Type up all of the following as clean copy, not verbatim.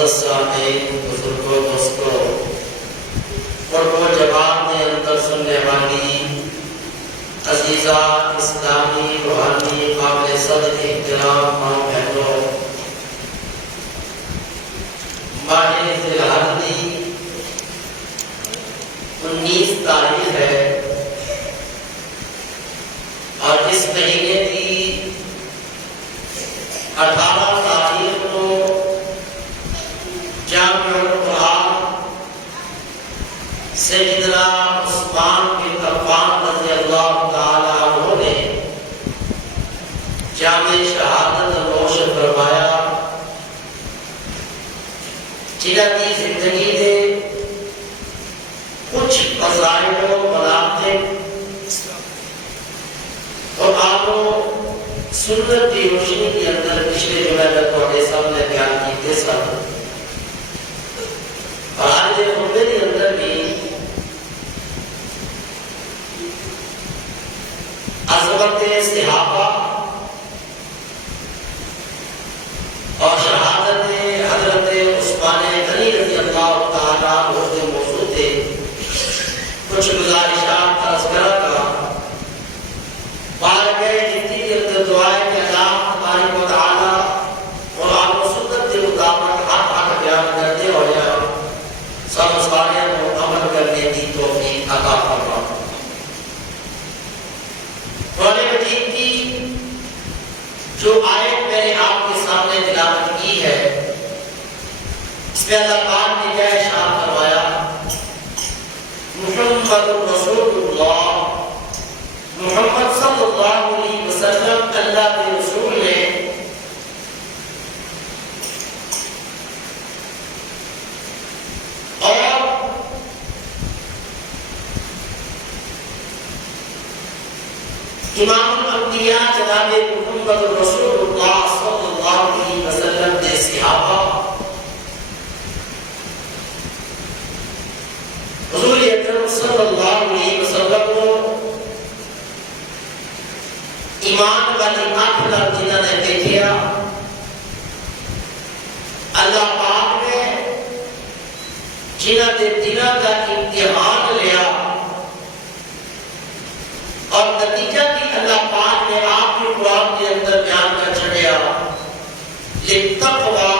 معزز سامعین، بزرگوں، دوستوں، اردو جواب میں اندر سننے والی عزیزہ اسلامی روحانی قابل صدر احترام ماں بہنوں، ماہ ذی الحجہ 19 تاریخ ہے اور اس مہینے کی 18 تاریخ کو جامع القرآن سیدنا عثمان بن عفان رضی اللہ تعالی عنہ نے جامع شہادت نوش فرمایا، جنہاں کی زندگی میں کچھ فضائل و مناقب قرآن و سنت کی روشنی کے اندر پچھلے جو میں تھوڑے سامنے بیان کیتے سن، اور آج کے خطبے کے اندر بھی عظمت صحابہ اور شہادت حضرت عثمان غنی رضی اللہ تعالیٰ عنہ کے موضوع تھے کچھ گزارشات کا تذکرہ کا بار گئے جتنی کے اندر دعائیں کہ اللہ تبارک و تعالیٰ قرآن و سنت کے مطابق حق بیان کرتے ہو یا سب سارے عمل کرنے کی توفیق عطا فرما۔ قرآن مجید کی جو آیت میں نے آپ کے سامنے تلاوت کی ہے، اس میں اللہ پاک نے کیا ارشاد فرمایا، محمد رسول اللہ، محمد صلی اللہ علیہ وسلم اللہ کے رسول ہیں، اور امام الانبیاء جناب محمد رسول اللہ صلی اللہ علیہ وسلم نے صحابہ حضور اکرم صلی اللہ علیہ وسلم کو ایمان والی آنکھ نال جنہاں نے دیکھا، اللہ پاک نے جنہاں دے دلوں کا امتحان لیا اور نتیجہ بھی اللہ پاک نے آپ کے قرآن کے اندر بیان کر چھڑیا، لِلتَّقْوَىٰ،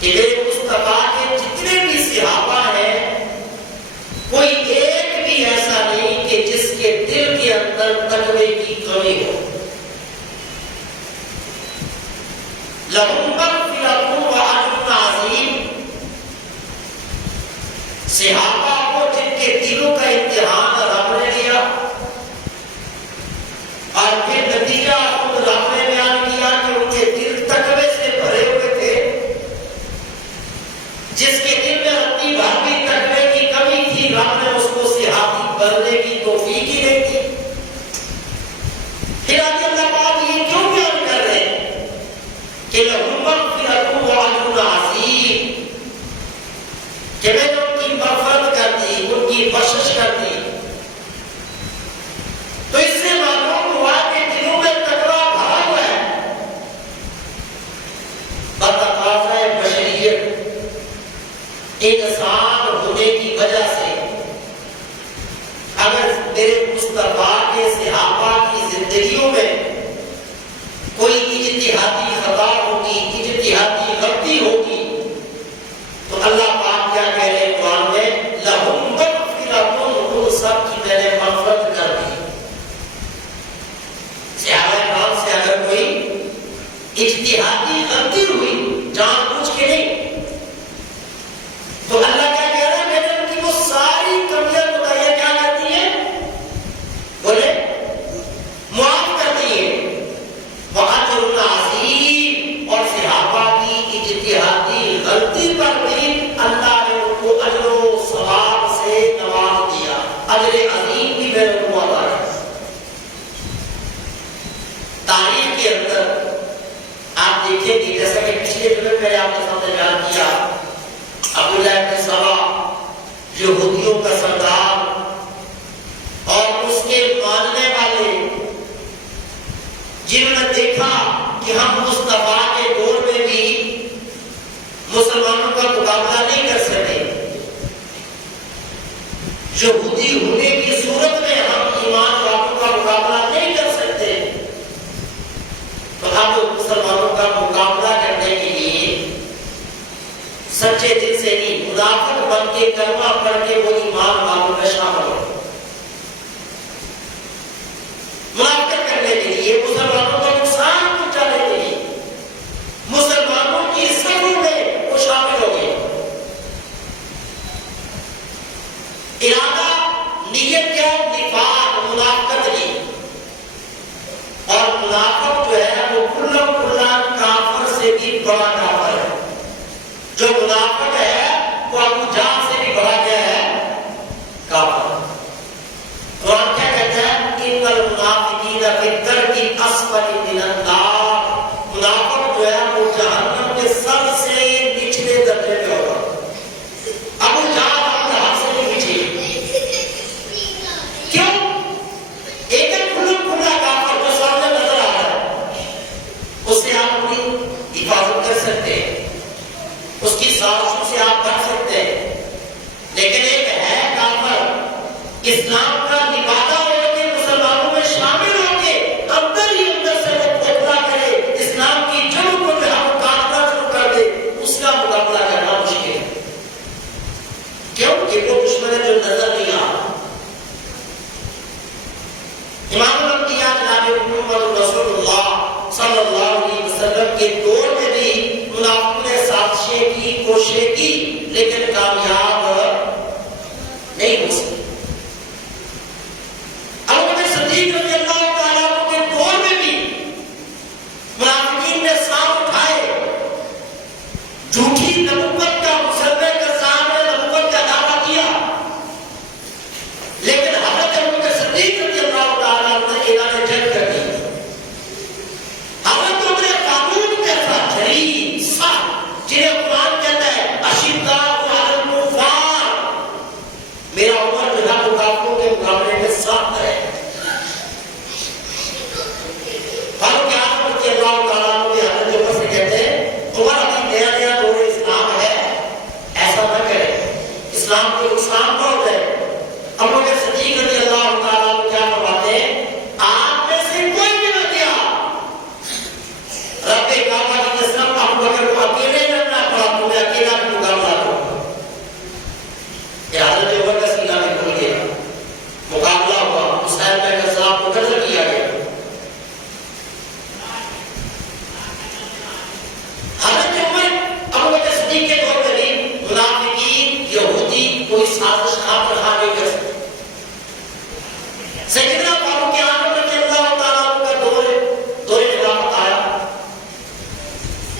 کہ میرے مصطفیٰ کے جتنے بھی صحابہ ہیں کوئی ایک بھی ایسا نہیں کہ جس کے دل کے اندر تقوی کی کمی ہو۔ لَهُم مَغْفِرَةٌ وَأَجْرٌ عَظِيمٌ، صحابہ کو جن کے دلوں کا امتحان رب نے لیا اور پھر نتیجہ خود رب نے بیان کیا کہ ان کے دل تقوی سے بھرے ہوئے تھے، جس کے دل میں اپنی بھر بھی تقوی کی کمی تھی رب نے اس کو صحابی بننے کی توفیق ہی نہیں کی۔ پھر آج اللہ پاک یہ کیوں بیان کر رہے ہیں کہ لَهُم مَغْفِرَةٌ وَأَجْرٌ عَظِيمٌ، کہ میں نے ان کی مغفرت کر دی، ان کی بخشش کر دی، تو اس سے معلوم ہوا کہ دلوں میں تقویٰ بھرا ہوا ہے۔ بتقاضۂ بشریت انسان ہونے کی وجہ سے اگر میرے مصطفیٰ کے صحابہ کی زندگیوں میں کوئی اجتہادی خطا ہوگی، اجتہادی غلطی ہوگی، تو اللہ پاک کیا کہہ رہے ہیں قرآن میں، لَهُم مَغْفِرَةٌ، ان سب کی میں نے مغفرت کر دی۔ صحابہ کرام سے اگر کوئی اجتہادی غلطی ہوئی جان بوجھ کے نہیں، تو اللہ کیا کہہ رہا ہے، میں نے ان کی وہ ساری کمیاں بتائیے کیا کرتی ہیں، بولے معاف کر دیے۔ وَأَجْرٌ عَظِيمٌ، اور صحابہ کی اجتہادی غلطی پر بھی اللہ نے ان کو اجر و ثواب سے نواز دیا، اجر عظیم بھی میں نے ان کو عطا کیا۔ تاریخ کے اندر آپ دیکھیں گے، جیسا کہ پچھلے جمعے میں آپ کے سامنے بیان کیا، ابو لہب بن سبا یہودیوں کا سردار اور اس کے ماننے والے، جنہوں نے دیکھا کہ ہم مصطفیٰ کے دور میں بھی مسلمانوں کا مقابلہ نہیں کر سکتے. یہودی ہونے کی صورت میں ہم ایمان والوں کا مقابلہ نہیں کر سکتے. تو ہم مسلمانوں کا مقابلہ کرنے کے لیے سچے دل سے نہیں، منافق بن کے کلمہ پڑھ کے وہ ایمان والوں میں شامل ہو. منافقت کرنے کے لیے، مسلمانوں کو نقصان پہنچانے کے لیے مسلمانوں کی صفوں میں وہ شامل ہو گئے. ارادہ نیت کیا؟ نفاق، منافقت نہیں. اور منافق جو ہے وہ کلم کلان کافر سے بھی بڑا کافر ہے. جو منافق ہے وہ ابو جہل سے بھی بڑا کیا ہے؟ کافر. قرآن کیا کہتا ہے؟ ان المنافقین فی الدرک الاسفل من النار. منافق جو ہے وہ جہنم کے سب سے نچلے درجے میں ہوگا. ابو جہل سے بھی نیچے. کیوں؟ ایک کھلا کھلا کافر جو سامنے نظر آ رہا ہے، اس سے آپ اپنی حفاظت کر سکتے ہیں، اس کی سازشوں سے آپ بچ سکتے ہیں. لیکن ایک ہے کافر اسلام کا نبھاتا ہو کے مسلمانوں میں شامل ہو کے اندر ہی اندر سے وہ کھوکھلا کرے، اسلام کی جڑوں کو جو ہم کاٹنا شروع کر دے، اس کا مقابلہ کرنا مشکل ہے. کیوں کہ وہ دشمن ہے جو نظر نہیں آ رہا. امام الانبیاء جناب محمد رسول اللہ صلی اللہ علیہ وسلم کے دور میں بھی منافقوں نے سازشیں کی، کوششیں کی، لیکن کامیاب نہیں ہو سکی. ابو بکر صدیق رضی اللہ تعالیٰ عنہ کے دور میں بھی منافقین نے سانپ اٹھائے، جھوٹی نبوت کا مسلمے کے سامنے نبوت کا دعویٰ کیا، لیکن حضرت ابو بکر صدیق رضی اللہ تعالیٰ عنہ نے اعلان جنگ کر دی. حضرت عمر فاروق جیسا جری سخت، جنہیں قرآن کہتا ہے اشداء علی الکفار، میرا عمر جو ہے وہ کافروں کے مقابلے میں سخت ہے. فاروق اعظم رضی اللہ تعالیٰ عنہ بھی حضرت عمر سے کہتے ہیں عمر ابھی نیا نیا دور اسلام ہے، ایسا نہ کرے، اسلام کو نقصان بہت ہے. ابو بکر صدیق رضی اللہ تعالیٰ عنہ کیا فرماتے ہیں؟ آپ میں سے کوئی بھی نہ کیا، رب کعبہ کی قسم ابو بکر کو اکیلے لڑنا پڑا، تمہیں اکیلا بھی مقابلہ کرو. یہ حضرت عمر کا سینہ میں کھل گیا، مقابلہ ہوا، مسلمہ کا صاحب کو قتل کیا گیا. حضرت عمر ابو بکر صدیق کے دور میں بھی منافقین یہودی کوئی سازش آپ رہا نہیں کر سکتے. سیدنا فاروق اعظم رضی اللہ تعالیٰ عنہ کا دور خلافت آیا.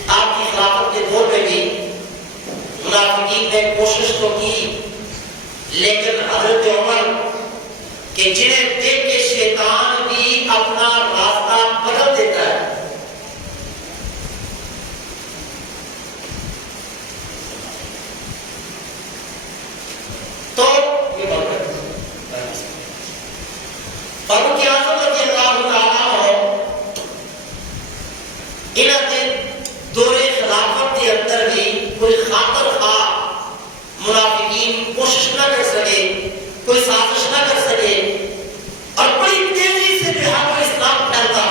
آپ کی خلافت کے دور میں بھی منافقین نے کوشش تو کی، لیکن حضرت عمر کہ جنہیں دیکھ کے شیطان بھی اپنا راستہ بدل دیتا ہے، تو یہ بات فاروق اعظم رضی اللہ تعالیٰ عنہ انہوں نے دور خلافت کے اندر بھی کوئی خاطر خواہ منافقین کوشش نہ کر سکے، کوئی سازش نہ کر سکے، اور بڑی تیزی سے جو ہے وہ اسلام پھیلتا.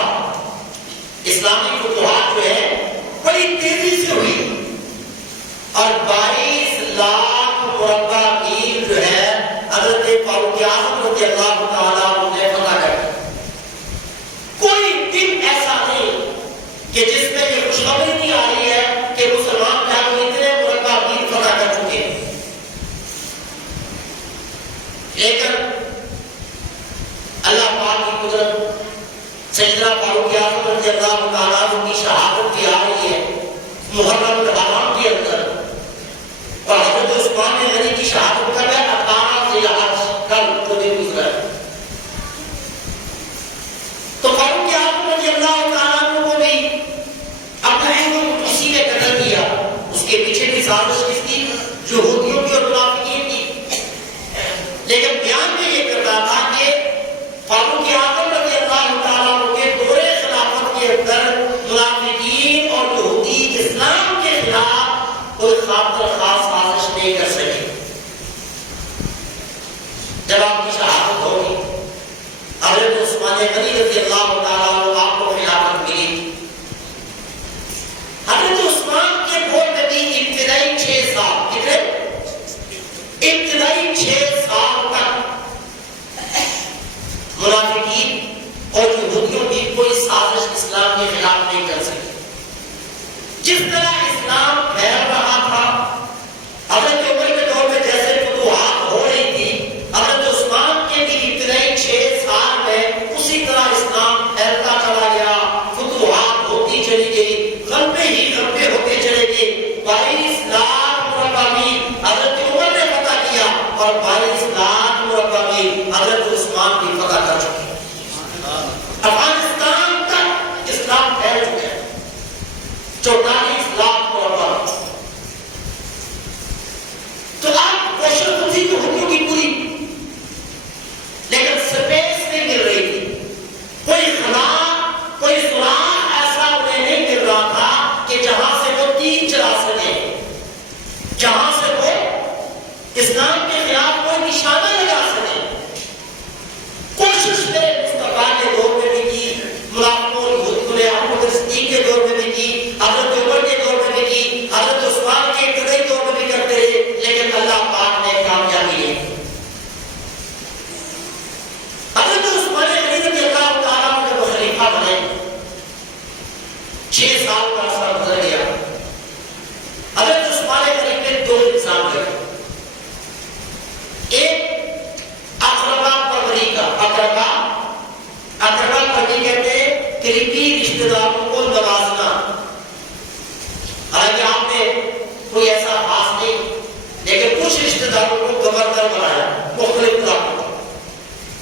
اسلامی فتوحات جو ہے بڑی تیزی سے ہوئی، اور 22 لاکھ مربع میل جو ہے حضرت فاروق اعظم رضی اللہ تعالیٰ عنہ نے فتح کر دی. کوئی دن ایسا نہیں کہ جس میں یہ خوشخبری نہیں آ رہی ہے کہ مسلمان کیا وہ اتنے مربع میل فتح کر چکے ہیں. لیکن اللہ پاک کی قدرت، سیدنا فاروق اعظم رضی اللہ تعالیٰ عنہ کی شہادت بھی آ رہی ہے محرم الحرام کے اندر، اور حضرت عثمان غنی کی شہادت کب ہے؟ 18 ذی الحج، کل جو دن گزرا ہے. تو فاروق اعظم رضی اللہ تعالیٰ عنہ کو بھی اپنا علم کسی نے قتل کیا. اس کے پیچھے کی سازش کس کی؟ یہودیوں کی اور منافقین کی. لیکن بیان میں یہ کرنا تھا کہ فاروق اعظم رضی اللہ تعالیٰ عنہ کے دور خلافت کے اندر منافقین اور یہودی اسلام کے خلاف کوئی عثمان غنی رضی اللہ تعالیٰ عنہ آپ کو خلافت ملی. حضرت عثمان کے دور میں بھی ابتدائی 6 سال کتنے؟ ابتدائی 6 سال تک منافقین اور یہودیوں کی کوئی سازش اسلام کے خلاف نہیں کر سکی. جس طرح اسلام پھیل رہا تھا حضرت عمر کے دور میں جیسے فتوحات ہو رہی تھی حضرت عثمان کے بھی ابتدائی 6 سال میں اسی طرح اسلام پھیلتا چلا گیا. فتوحات ہوتی چلی گئی, غلبے ہی غلبے ہوتے چلے گئے. 22 لاکھ مربع میل حضرت عمر نے فتح کیا اور 22 لاکھ مربع میل حضرت عثمان بھی فتح کر چکے. افغانستان تک اسلام پھیل چکا ہے 44 لاکھ مربع. تو آپ کوشش تو تھی تو حکومت کی پوری, لیکن سپیس نہیں مل رہی تھی. کوئی خلا کوئی سراغ ایسا انہیں نہیں مل رہا تھا کہ جہاں سے وہ تیر چلا سکے, جہاں سے وہ اسلام کے خلاف کوئی نشانہ لگا سکے. کوشش میرے مصطفیٰ کے دور میں بھی کی, منافقوں یہودیوں نے ابو بکر صدیق کے دور میں بھی کی, حضرت عمر کے دور میں بھی کی, حضرت عثمان کے ابتدائی دور میں بھی کرتے رہے, لیکن اللہ پاک نے کامیابی دی. حضرت عثمان غنی رضی اللہ تعالیٰ عنہ جب خلیفہ بنے 6 سال کا عرصہ گزر گیا. حضرت عثمان غنی نے 2 انتظام کیے. ایک اقربا پروری کا, اقربا پروری کہتے ہیں قریبی رشتہ داروں کو نوازنا. حالانکہ آپ نے کوئی ایسا خاص نہیں, لیکن کچھ رشتہ داروں کو گورنر بنایا مختلف علاقوں کو,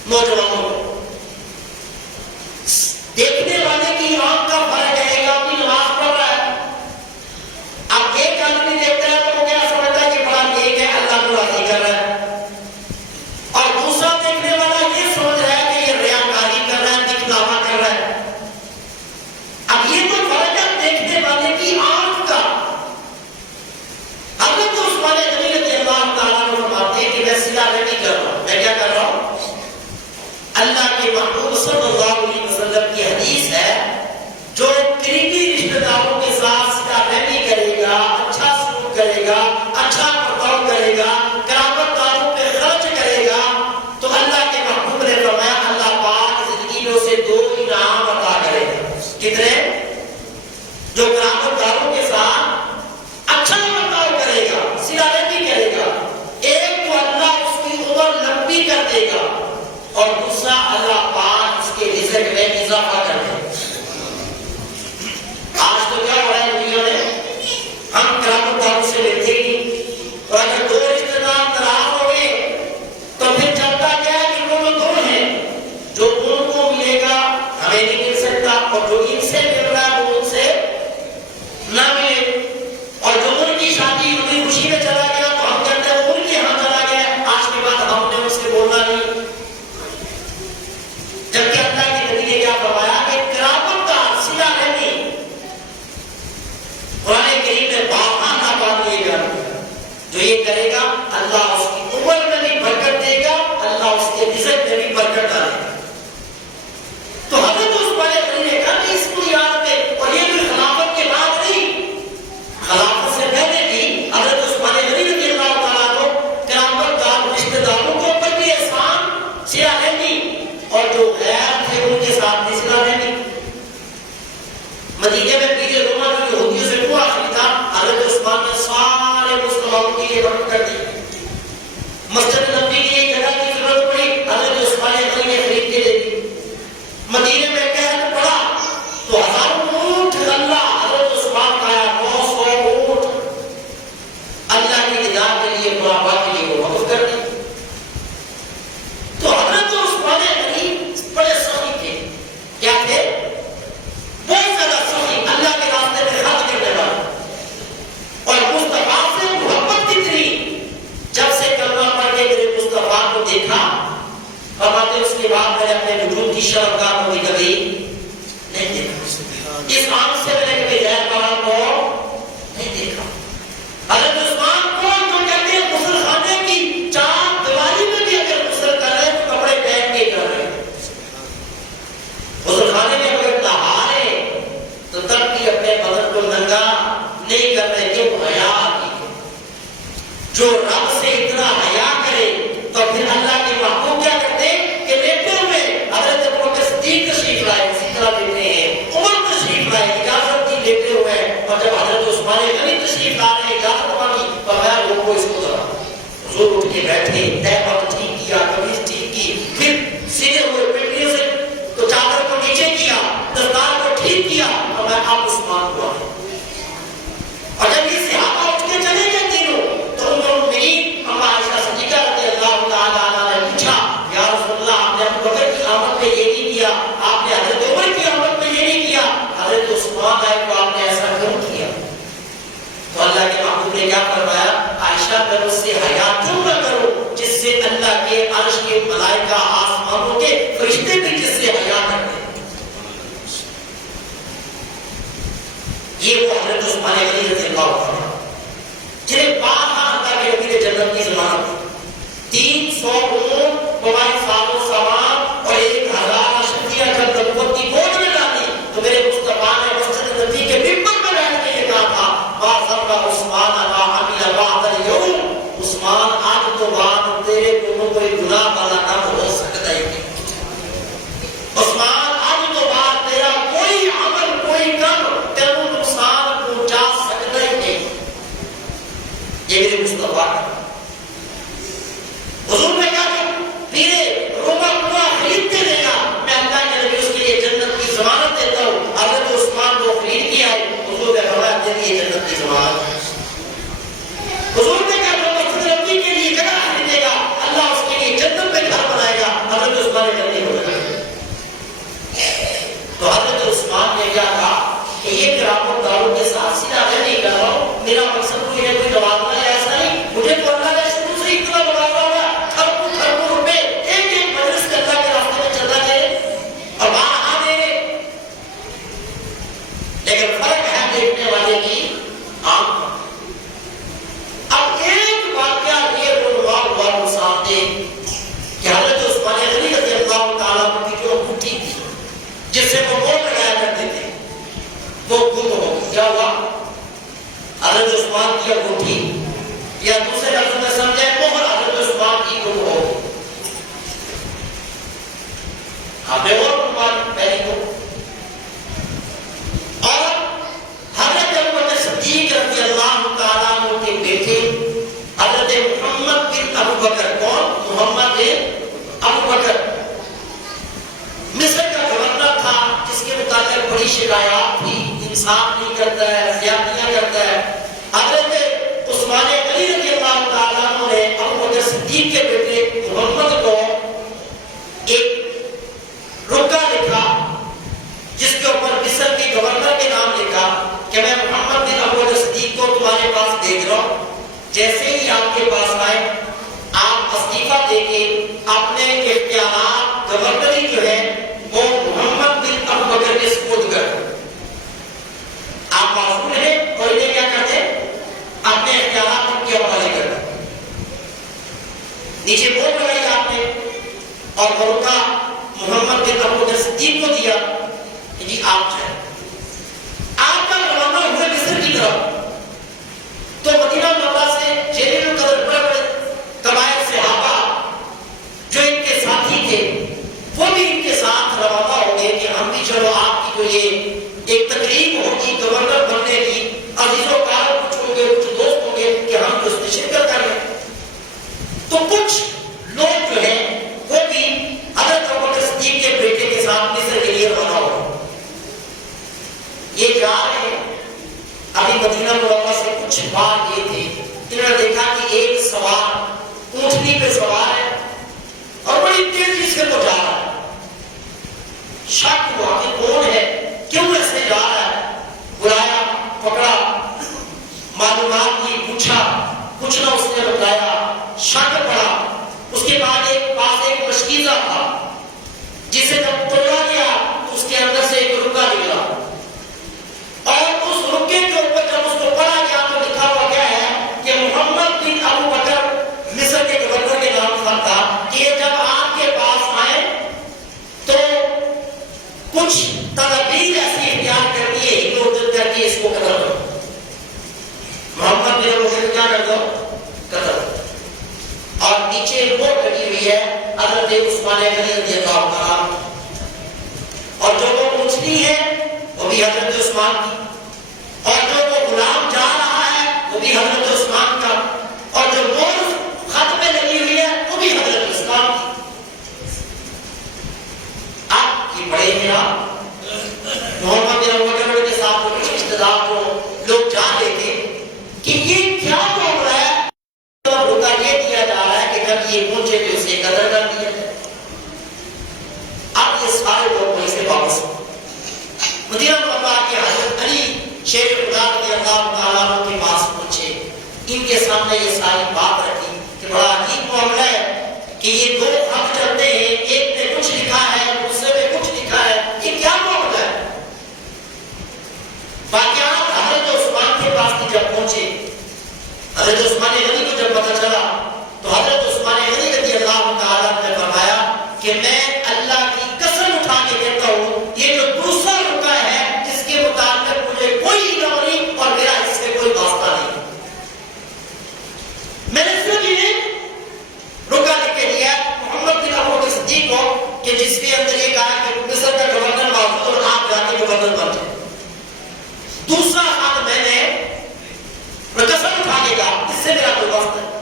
نوجوانوں کو. دیکھنے والے کی آنکھ کا فرق ہے کہ اپنی نماز پڑھ رہا ہے. اب ایک آدمی دیکھتا ہے تو وہ کیا سمجھتا ہے کہ بڑا نیک ہے, اللہ کو راضی کر رہا ہے, اور دوسرا دیکھنے والا یہ سمجھ رہا ہے کہ یہ ریاکاری کر رہا ہے, دکھلاوا کر رہا ہے. اب یہ تو فرق ہے دیکھنے والے کی آنکھ کا. حضرت عثمان غنی رضی اللہ تعالیٰ عنہ فرماتے ہیں کہ میں سیدھا نہیں کر رہا ہوں. میں کیا کر رہا ہوں؟ اللہ کے محبوب صلی اللہ علیہ وسلم کی حدیث ہے, جو قریبی رشتہ داروں کے ساتھ سیدھا رحمی کرے گا, اچھا سلوک کرے گا, اچھا برتاؤ کرے گا, قرابت داروں پہ خرچ کرے گا, تو اللہ کے محبوب نے فرمایا اللہ پاک زندگی میں اسے 2 انعام عطا کرے گا. کتنے؟ جو قرابت داروں کے ساتھ اچھا برتاؤ کرے گا, سیدھا رحمی کرے گا, ایک تو اللہ اس کی عمر لمبی کر دے گا, اور دوسرا اللہ پاک اس کے رزق میں اضافہ کر دے. آج تو کیا ہو رہا ہے دنیا میں, ہم قرابت داروں سے ملتے ہی, اور اگر 2 رشتہ دار ناراض ہو گئے تو پھر چلتا کیا ہے کہ وہ 2 ہیں, جو ان کو ملے گا ہمیں نہیں مل سکتا, اور جو ان سے مل رہا ہے وہ ان سے نہ ملے, اور جو ان کی شادی ان کی خوشی میں چلا گیا تو ہم کہتے ہیں وہ ان کے یہاں چلا گیا, آج کے بعد ہم نے ان سے بولنا نہیں. جبکہ اللہ کے نبی نے کیا فرمایا کہ قرابت دار سیدھا رحمی قرآن کریم میں باہر نہ باندھ لیے گا, جو یہ کرے گا اللہ اس کی عمر میں بھی برکت دے گا, اللہ اس کے رزق میں بھی برکت ڈالے گا. تو حضرت عثمان غنی نے کہا کہ اس کو یاد پہ, اور یہ بھی خلافت کے بعد نہیں, خلافت سے پہلے بھی حضرت عثمان غنی رضی اللہ تعالیٰ عنہ قرابت دار رشتہ داروں کے اوپر بھی احسان سیدھا رحمی, اور جو غیر تھے ان کے ساتھ بھی سیدھا رحمی. مدینے میں پیر روما جو یہودیوں سے ہوا تھا, حضرت عثمان نے سارے مسلمانوں کے لیے وقف کر دی. مسجد نبوی کی ایک جگہ کی ضرورت پڑی, حضرت عثمان غنی نے خرید کے دے دی. مدینے میں قحط پڑا تو 1000 اونٹ غلہ حضرت عثمان کا آیا, 900 اونٹ اللہ کی نجات کے لیے, غربا کے لیے وہ وقف کر دی. تو حضرت عثمان غنی بڑے سخی تھے. کیا تھے؟ بہت زیادہ سخی, اللہ کے راستے میں خرچ کرنے والے, اور مصطفیٰ سے محبت کتنی, جب سے کلمہ پڑھ کے میرے مصطفیٰ کو دیکھ کو ننگا نہیں کر رہے، کیوں؟ حیا کی۔ جو رب سے اتنا حیا کرے تو پھر اللہ کے محبوب کیا کرتے کہ لیٹے ہوئے حضرت ابوبکر صدیق تشریف لائے، اسی طرح لیٹے ہیں، عمر تشریف لائے، اجازت دی لیٹے ہوئے، اور جب حضرت عثمان غنی تشریف لا رہے اجازت مانگی، فرمایا لوگوں کو اس کو ذرا حضور اٹھ کے بیٹھے، تہبند ٹھیک کیا، قمیض ٹھیک کی، پھر سیدھے ہوئے پنڈلیوں سے تو چادر کو نیچے کیا، دستار کو ٹھیک کیا، اور میں آپ عثمان کو آئے۔ اور جب یہ صحابہ اٹھ کے چلے گئے تینوں تو المؤمنین اما عائشہ صدیقہ رضی اللہ تعالی عنہا نے پوچھا یا رسول اللہ آپ نے ابو بکر کی آمد پہ یہ نہیں کیا، آپ نے حضرت عمر کی آمد پہ یہ نہیں کیا، حضرت عثمان آئے تو آپ نے ایسا کیوں کیا؟ تو اللہ کے محبوب نے کیا فرمایا، عائشہ اگر اس سے حیا کیوں نہ کرو جس سے اللہ کے عرش کے ملائکہ آسمانوں کے فرشتے بھی جس سے حیا کرتے ہیں۔ یہ وہ حضرت عثمان غنی رضی اللہ عنہ جنہیں بارہا اللہ کے نبی نے جنت کی ضمانت دی، 300 اونٹ، 22 سال و سامان اور 1000 اشرفیہ جب نبوت کی گود میں ڈالی تو میرے مصطفیٰ نے مسجد نبی کے ممبر میں بیٹھ کے یہ کہا تھا ما ذرا عثمان ما عمل بعد اليوم، عثمان آج تو بعد تیرے دونوں کوئی گناہ والا کام ہو سکتا ہے نہیں، عثمان آج تو بعد تیرا کوئی عمل کوئی کام تیرے نقصان پہنچا سکتا ہی نہیں۔ یہ میرے مصطفیٰ حضور نے کہا کہ میرے روما پورا خرید کے دے گا، میں اللہ کے نبی اس کے لیے جنت کی ضمانت دیتا ہوں۔ حضرت عثمان کو خرید کے آئے، حضور نے فرمایا تیرے لیے جنت کی ضمانت ہے۔ حضور نے کہا جو مسجد نبی کے لیے جگہ خریدے گا اللہ اس کے لیے جنت میں گھر بنائے گا، حضرت عثمان نے جنت ہو جائے۔ تو حضرت عثمان نے کیا کہا کہ یہ کرامت داروں کے ساتھ سیدھا میں نہیں کر رہا ہوں، میرا مقصد کوئی ہے کوئی نوازنا ہے ایسا نہیں، مجھے تو اللہ نے شروع سے اتنا نوازا ہوا خربوں روپے ایک ایک مجلس کے اللہ کے راستے میں چلتا جائے اور وہاں دے، لیکن فرق ہے دیکھنے والے کی آنکھ۔ اب ایک واقعہ یہ رونما ہوا سامنے کہ حضرت عثمان غنی رضی اللہ تعالیٰ عنہ کی جو انگوٹھی تھی جس سے وہ مور لگایا کرتے تھے وہ گم ہو گئی۔ کیا ہوا؟ حضرت عثمان کی انگوٹھی یا دوسرے لفظ میں سمجھے مہر حضرت عثمان کی گم ہو گئی۔ آپ نے اور عنوان پہلی کو اور حضرت ابوبکر صدیق رضی اللہ تعالیٰ عنہ کے بیٹے حضرت محمد بن ابوبکر، کون؟ محمد بن ابوبکر مصر کا گورنر تھا جس کے متعلق بڑی شکایات تھی، انصاف نہیں کرتا ہے، زیادتیاں کرتا ہے۔ حضرت عثمان غنی رضی اللہ تعالیٰ عنہ نے ابوبکر صدیق کے بیٹے محمد کو ایک رکا لکھا جس کے اوپر مصر کے گورنر کے نام لکھا کہ میں محمد بن ابوبکر صدیق کو تمہارے پاس بھیج رہا ہوں، جیسے ہی آپ کے پاس آئے آپ استعفیٰ دے کے اپنے اختیارات گورنری جو ہے وہ محمد بن ابوبکر کے سپرد کر دو۔ آپ معذور ہیں اور انہیں کیا کرتے اپنے اختیارات ان کے حوالے کر دو۔ نیچے بورڈ لگائی آپ نے اور برقع محمد بن ابوبکر صدیق کو دیا کہ جی آپ جائیں۔ آپ کا روانہ ہوئے مصر کی طرف تو مدینہ منورہ سے جلیل القدر بڑے بڑے قبائل صحابہ جو ان کے ساتھی تھے وہ بھی ان کے ساتھ روانہ ہو گئے کہ ہم بھی چلو آپ کی جو یہ ایک تقریب ہوگی گورنر بننے کی، عزیز و کار کچھ ہوں گے کچھ دوست ہوں گے کہ ہم اس میں شرکت کر لیں۔ تو کچھ لوگ جو ہیں وہ بھی حضرت ابوبکر صدیق کے بیٹے کے ساتھ مصر کے لیے روانہ ہو گئے۔ یہ جا رہے ہیں ابھی مدینہ منورہ سے کچھ بار یہ تھے، انہوں نے دیکھا کہ ایک سوار اونٹنی پہ سوار ہے اور بڑی تیزی سے وہ جا رہا ہے۔ شک ہوا کہ کون ہے، کیوں ایسے جا رہا ہے؟ بلایا، پکڑا، معلومات کی، پوچھا، کچھ نہ اس نے بتایا، شک پڑا۔ اس کے بعد ایک پاس ایک مشکیزہ تھا جسے جب توڑا گیا تو اس کے اندر سے ایک رکا نکلا اور اس رکے کے اوپر جب اس کو پڑھا گیا تو لکھا ہوا کیا ہے کہ محمد بن ابوبکر مصر کے گورنر کے نام پر تھا کہ جب آپ کے پاس آئے تو کچھ تدابیر ایسی اختیار کرنی ہے، ہدوء کر کے اس کو قتل ایک بورڈ لگی ہوئی ہے حضرت عثمان غنی رضی اللہ عنہ، اور جو وہ اونچنی ہے وہ بھی حضرت عثمان کی، اور جو وہ غلام جا رہا ہے وہ بھی حضرت عثمان کا، اور جو مور خط پہ لگی ہوئی ہے وہ بھی حضرت عثمان کی۔ آپ یہ پڑھے ہیں آپ محمد بن ابوبکر کے ساتھ کچھ رشتے دار کو لوگ جان لیتے کہ یہ کیا ہو رہا ہے، تو رکا یہ دیا جا رہا ہے کہ جب یہ پہنچے تو اسے قدر کر دیا جائے۔ اب یہ سارے لوگ وہیں سے واپس مدینہ منورہ کے حضرت علی شیر خدا رضی اللہ تعالیٰ عنہ کے پاس پہنچے، ان کے سامنے یہ ساری بات رکھی کہ بڑا عجیب معاملہ ہے کہ یہ دو خط چلتے ہیں، ایک نے کچھ لکھا ہے دوسرے میں کچھ لکھا ہے، یہ کیا معاملہ ہے؟ واقعات حضرت عثمان کے پاس جب پہنچے، حضرت عثمان غنی کو جب پتہ چلا تو حضرت عثمان غنی رضی اللہ تعالیٰ نے فرمایا کہ میں اللہ کی قسم اٹھا کے کہتا ہوں یہ جو دوسرا رکا ہے جس کے متعلق مجھے کوئی علم نہیں اور میرا اس سے کوئی واسطہ نہیں، میں نے صرف یہ رکا لکھ کے دیا محمد بن ابوبکر صدیق کو کہ جس کے اندر یہ کہا کہ مصر کا گورنر موجود اور آپ جا کے گورنر بن جائیں۔ دوسرا خط میں نے قسم اٹھا کے کہا اس سے میرا کوئی واسطہ ہے۔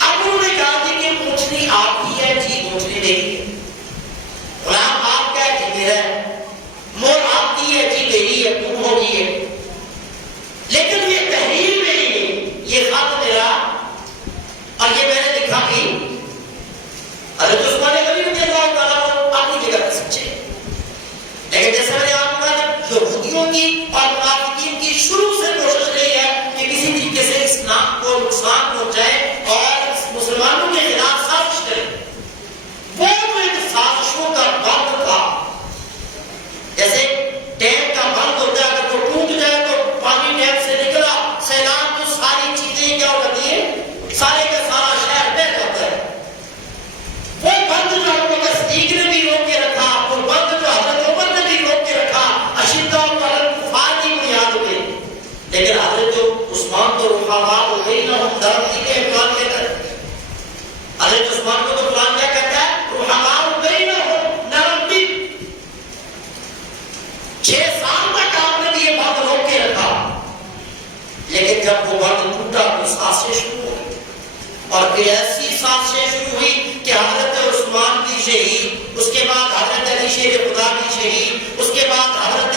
اب انہوں نے کہا کہ پوچھنی آپ کی ہے، جی پوچھنی میری ہے، غلام آپ کا ہے، جی میرا ہے، مور آپ کی ہے، جی میری ہے، تم ہوگی ہے، لیکن یہ تحریر میری ہے، یہ خط میرا اور یہ میں نے لکھا بھی۔ حضرت عثمان غنی رضی اللہ تعالیٰ عنہ اپنی جگہ پر سچے، لیکن جیسے میں نے آپ کو کہا یہودیوں کی اور منافقین کی شروع سے کوشش رہی ہے کہ کسی طریقے سے اسلام کو نقصان پہنچائے اور مسلمانوں کے خلاف سازش کرے۔ وہ تو ایک سازشوں کا بند تھا، جیسے ڈیم کا بند ہوتا ہے، اگر وہ ٹوٹ جائے تو پانی ڈیم سے نکلا سیلاب تو ساری چیزیں کیا ہوتی ہیں، سارے کا سارا شہر بہہ جاتا ہے۔ وہ بند جو ابو بکر صدیق نے بھی روک کے رکھا، وہ بند جو حضرت عمر نے بھی روک کے رکھا، اشداء علی الکفار کی بنیاد پہ، لیکن حضرت عثمان تو رحماء بینہم درجے کے امکان کے تحت، حضرت عثمان کو تو قرآن کیا کہتا ہے، رحماء بینہم نرم دل۔ 6 سال تک آپ نے بھی یہ بند روک کے رکھا، لیکن جب وہ بند ٹوٹا تو سازشیں شروع ہوئی، اور پھر ایسی سازشیں شروع ہوئی کہ حضرت عثمان بھی شہید، اس کے بعد حضرت علی شیر خدا بھی شہید، اس کے بعد حضرت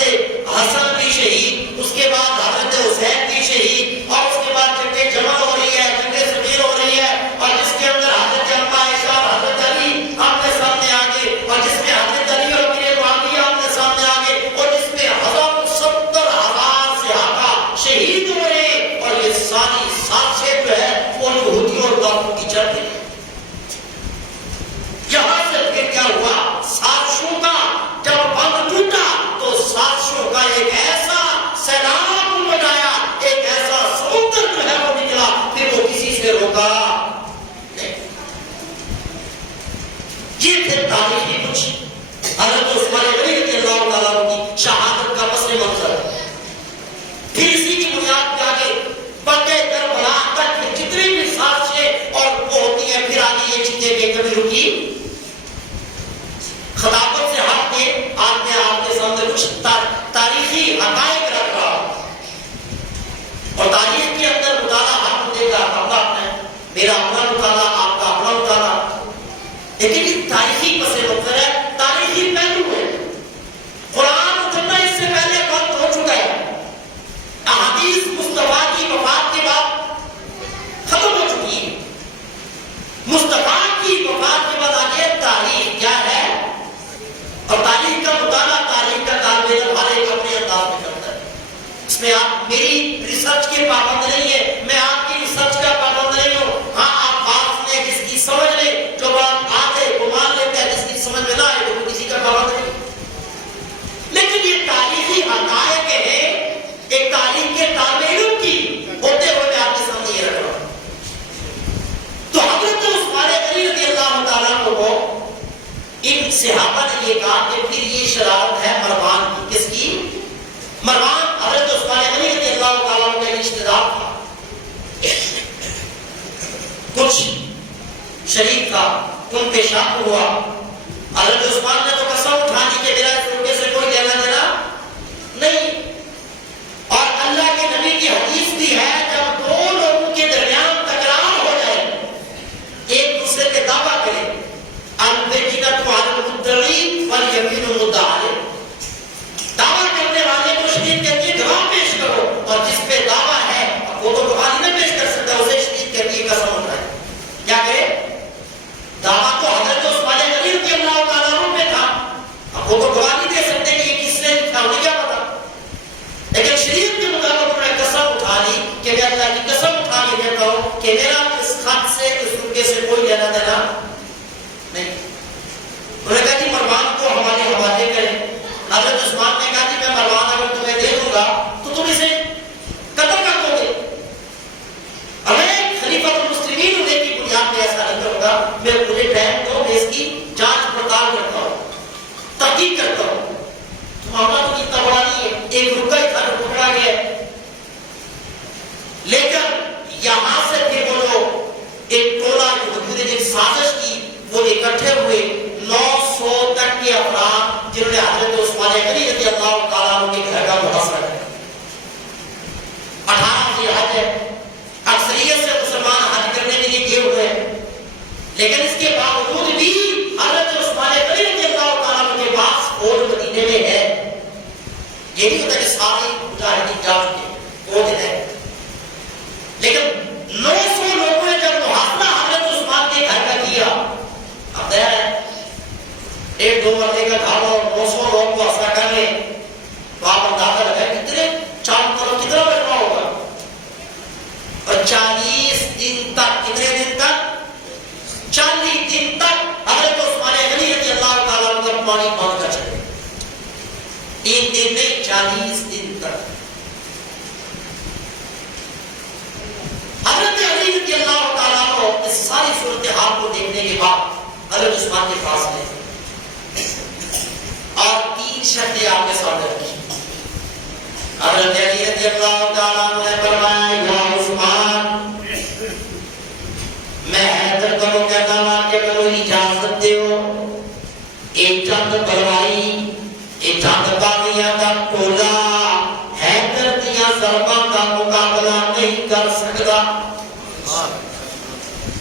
حسن بھی شہید، اس کے بعد حضرت حسین بھی شہید، اور اس کے بعد جنگیں جمع ہو رہی ہے، جنگیں صغیر ہو رہی ہے، اور جس کے اندر حضرت اما عائشہ اور حضرت علی آمنے سامنے آگے، اور جس میں حضرت علی اور امیر معاویہ آمنے سامنے آگے، اور جس میں 70,000 صحابہ شہید ہو رہے، اور یہ ساری سازشیں جو ہے وہ یہودیوں اور کافروں کی چل رہی ہے۔ یہاں سے پھر کیا ہوا، سازشوں کا جب بند ٹوٹا تو سازشوں کا ایک ایسا سیلاب مچایا، ایک ایسا سمندر جو ہے وہ نکلا، پھر وہ کسی سے روکا نہیں۔ یہ پھر تاریخی کچھ حضرت عثمان غنی رضی اللہ تعالیٰ عنہ کی شہادت کا پس منظر، پھر اسی کی بنیاد پہ آگے بڑھتے کربلا تک جتنی بھی سازشیں اور وہ ہوتی ہیں، پھر آگے یہ چیزیں کہ کبھی رکی خطابت سے ہٹ کے آپ نے آپ کے سامنے کچھ تاریخی حقائق رکھ رہا، اور تاریخ کے اندر مطالعہ ہر بندے کا اپنا اپنا ہے، میرا اپنا مطالعہ، آپ کا اپنا مطالعہ، لیکن یہ تاریخی پس منظر ہے، تاریخی پہلو ہے۔ قرآن اترنا اس سے پہلے وقت ہو چکا ہے، احادیث مصطفیٰ کی وفات کے بعد ختم ہو چکی ہے، مصطفیٰ کی وفات کے بعد آگے تاریخ کیا ہے، اور تاریخ کا مطالعہ، تاریخ کا طالب علم ہر ایک اپنے انداز میں کرتا ہے۔ اس میں آپ میری ریسرچ کے پابند نہیں ہے، میں آپ کی ریسرچ کا پابند نہیں ہوں۔ ہاں آپ بات لیں، جس کی سمجھ لیں، جو بات آتے وہ مان لیتا ہے، جس کی سمجھ میں نہ آئے تو کسی کا پابند نہیں۔ لیکن یہ تاریخی حقائق ہے، ایک تاریخ کے طالب علم کی ہوتے ہوئے میں آپ کے سامنے یہ رکھ رہا ہوں۔ تو حضرت عثمان غنی رضی اللہ تعالیٰ عنہ کو ان صحابہ نے یہ کہا کہ پھر یہ شرارت ہے مروان کی، کس کی؟ مروان حضرت عثمان غنی رضی اللہ تعالیٰ عنہ کا رشتہ دار تھا۔ کچھ شریک تھا، ان پیشاب ہوا. حضرت عثمان نے تو قسم اٹھا لی کہ میرا اس رکے سے کوئی لینا دینا نہیں. اور اللہ کے نبی کی حدیث بھی ہے جب دو لوگوں کے درمیان تکرار ہو جائے، ایک دوسرے پہ دعویٰ کرے، البینۃ علی المدعی والیمین مدعی علیہ، دعویٰ کرنے والے کو شہید کر کے گواہ پیش کرو، اور جس پہ دعویٰ ہے وہ تو گواہ نہیں پیش کر سکتا، اسے شہید کر کے قسم اٹھائے. کیا کرے؟ دعویٰ تو حضرت عثمان غنی رضی اللہ تعالیٰ عنہ پہ تھا، اب وہ تو گواہ نہیں دے سکتے کہ یہ کس نے لکھا، انہیں کیا پتا. لیکن شریعت کے مطابق انہوں نے قسم اٹھا لی کہ میں اللہ کی قسم اٹھا کے کہتا ہوں کہ میرا اس خط سے اس رکے سے کوئی لینا دینا نہیں. انہوں نے کہا جی مروان کو ہمارے حوالے کریں. حضرت عثمان نے کہا جی میں مروان اگر تمہیں دے دوں گا تو تم اسے قتل کر دو گے. ہمیں خلیفۃ المسلمین ہونے کی بنیاد پہ ایسا نہیں کروں گا، میں مجھے ٹائم دو، میں اس کی جانچ پڑتال کرتا ہوں، تحقیق کرتا ہوں. معاملہ تو اتنا بڑا نہیں ہے، ایک رکا ہی تھا جو پکڑا گیا. لیکن یہاں سے پھر وہ جو ایک ٹولہ جو حضور نے سازش کی وہ اکٹھے ہوئے 900 تک کے افراد جنہوں نے حضرت عثمان غنی رضی اللہ تعالیٰ عنہ کے گھر کا محاصرہ کیا. 18 سے حج ہے، اکثریت سے مسلمان حج کرنے کے لیے گئے ہوئے ہیں، لیکن اس کے باوجود بھی حضرت عثمان غنی رضی اللہ تعالیٰ عنہ کے پاس فوج مدینے میں ہے. یہ نہیں ہوتا کہ سارے مجاہدین جا چکے، فوج ہے، لیکن 900 لوگوں نے جب محاصرہ حضرت عثمان کے گھر کا کیا، اب دیا ہے ایک دو مرنے کا گھر اور 900 لوگ کو حاصلہ کر لیں تو آپ اندازہ لگائیں کتنے چاروں طرف کتنا بچنا ہوگا. اور 40 دن تک، کتنے دن تک؟ 40 دن تک حضرت عثمان غنی رضی اللہ تعالیٰ عنہ کا پانی بند کر چکے. 3 دن نہیں، 40 دن تک. حضرت علی رضی اللہ تعالیٰ عنہ اس ساری صورتحال کو دیکھنے کے بعد حضرت عثمان کے پاس گئے اور 3 شرطیں آپ کے سامنے رکھی. حضرت علی رضی اللہ تعالیٰ عنہ نے فرمایا یا عثمان، میں حیدر کرو کہتا ہوں کہ کرو اجازت دیو، ایک چند بلوائی، ایک چند باغیاں کا ٹولہ حیدر دیا ضرباں کا مقابلہ نہیں کر سکتا.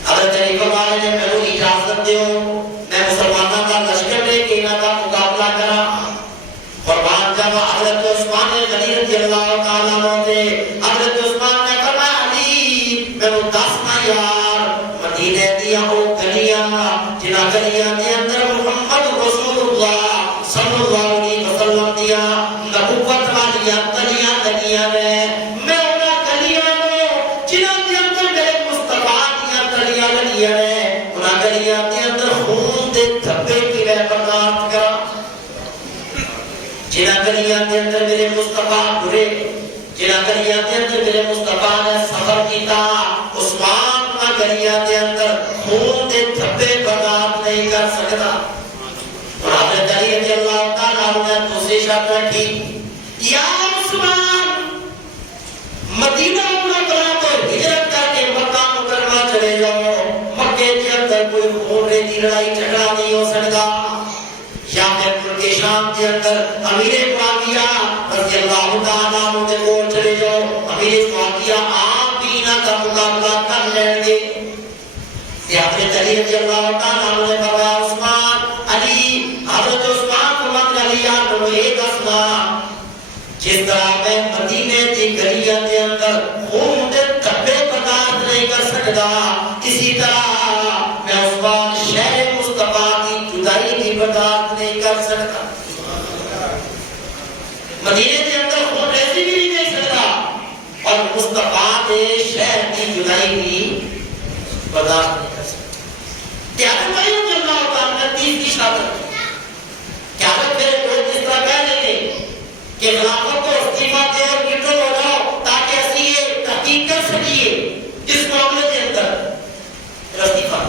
حضرت علی فرمایا کہ کرو اجازت دیو، میں مسلمانوں کا لشکر لے کے انہاں کا مقابلہ کرا. قربان جاوا حضرت عثمان غنی رضی اللہ تعالیٰ عنہ تھے. حضرت عثمان نے فرمایا علی میں دسنا یار مدینے دیا او گلیاں جنہاں گلیاں کے اندر محمد رسول اللہ صلی اللہ علیہ وسلم دیا نبوت والی گلیاں لگیاں نے، میں انہاں گلیاں نو جنہاں کے اندر میرے مصطفیٰ دیا گلیاں لگیاں نے، انہاں گلیاں کے اندر خون دے دھبے کی برداشت کرا. جنہاں گلیاں کے اندر میرے مصطفیٰ گرے، جنہاں گلیاں کے اندر میرے مصطفیٰ نے سفر کیتا، عثمان نہ گلیاں کے اندر خون دے دھبے برداشت نہیں کر سکتا. اور حضرت علی رضی اللہ تعالیٰ عنہ نے دوسری شرط رکھی یا عثمان، مدینہ منورہ کو ہجرت کر کے مکہ مکرمہ چلے جاؤ، مکے کے اندر کوئی خون ریزی لڑائی جھگڑا نہیں ہو سکتا. یا پھر ملک شام کے اندر امیر معاویہ رضی اللہ تعالیٰ عنہ کے کول چلے جاؤ، امیر معاویہ آپ بھی انہاں کا مقابلہ کر لیں گے. حضرت علی رضی اللہ تعالیٰ عنہ نے فرمایا عثمان علی، حضرت عثمان فرماتے علی یار بولو یہ دسنا جس طرح میں مدینے کی گلیاں کے اندر خون دے دھبے برداشت نہیں کر سکتا، اسی طرح میں عثمان شہر مصطفیٰ کی جدائی بھی برداشت نہیں کر سکتا. مدینے کے اندر خون ریزی بھی نہیں سکتا اور مصطفیٰ کے شہر کی جدائی بھی برداشت نہیں کر سکتا. قیادت علی رضی اللہ تعالیٰ نے 30 کی شادت قیادت میرے لوگ اس طرح کہہ دیں گے کہ خلافت کو استعفیٰ دے اور نیوٹرل ہو جاؤ تاکہ اسی یہ تحقیق کر سکیے اس معاملے کے اندر استعفیٰ.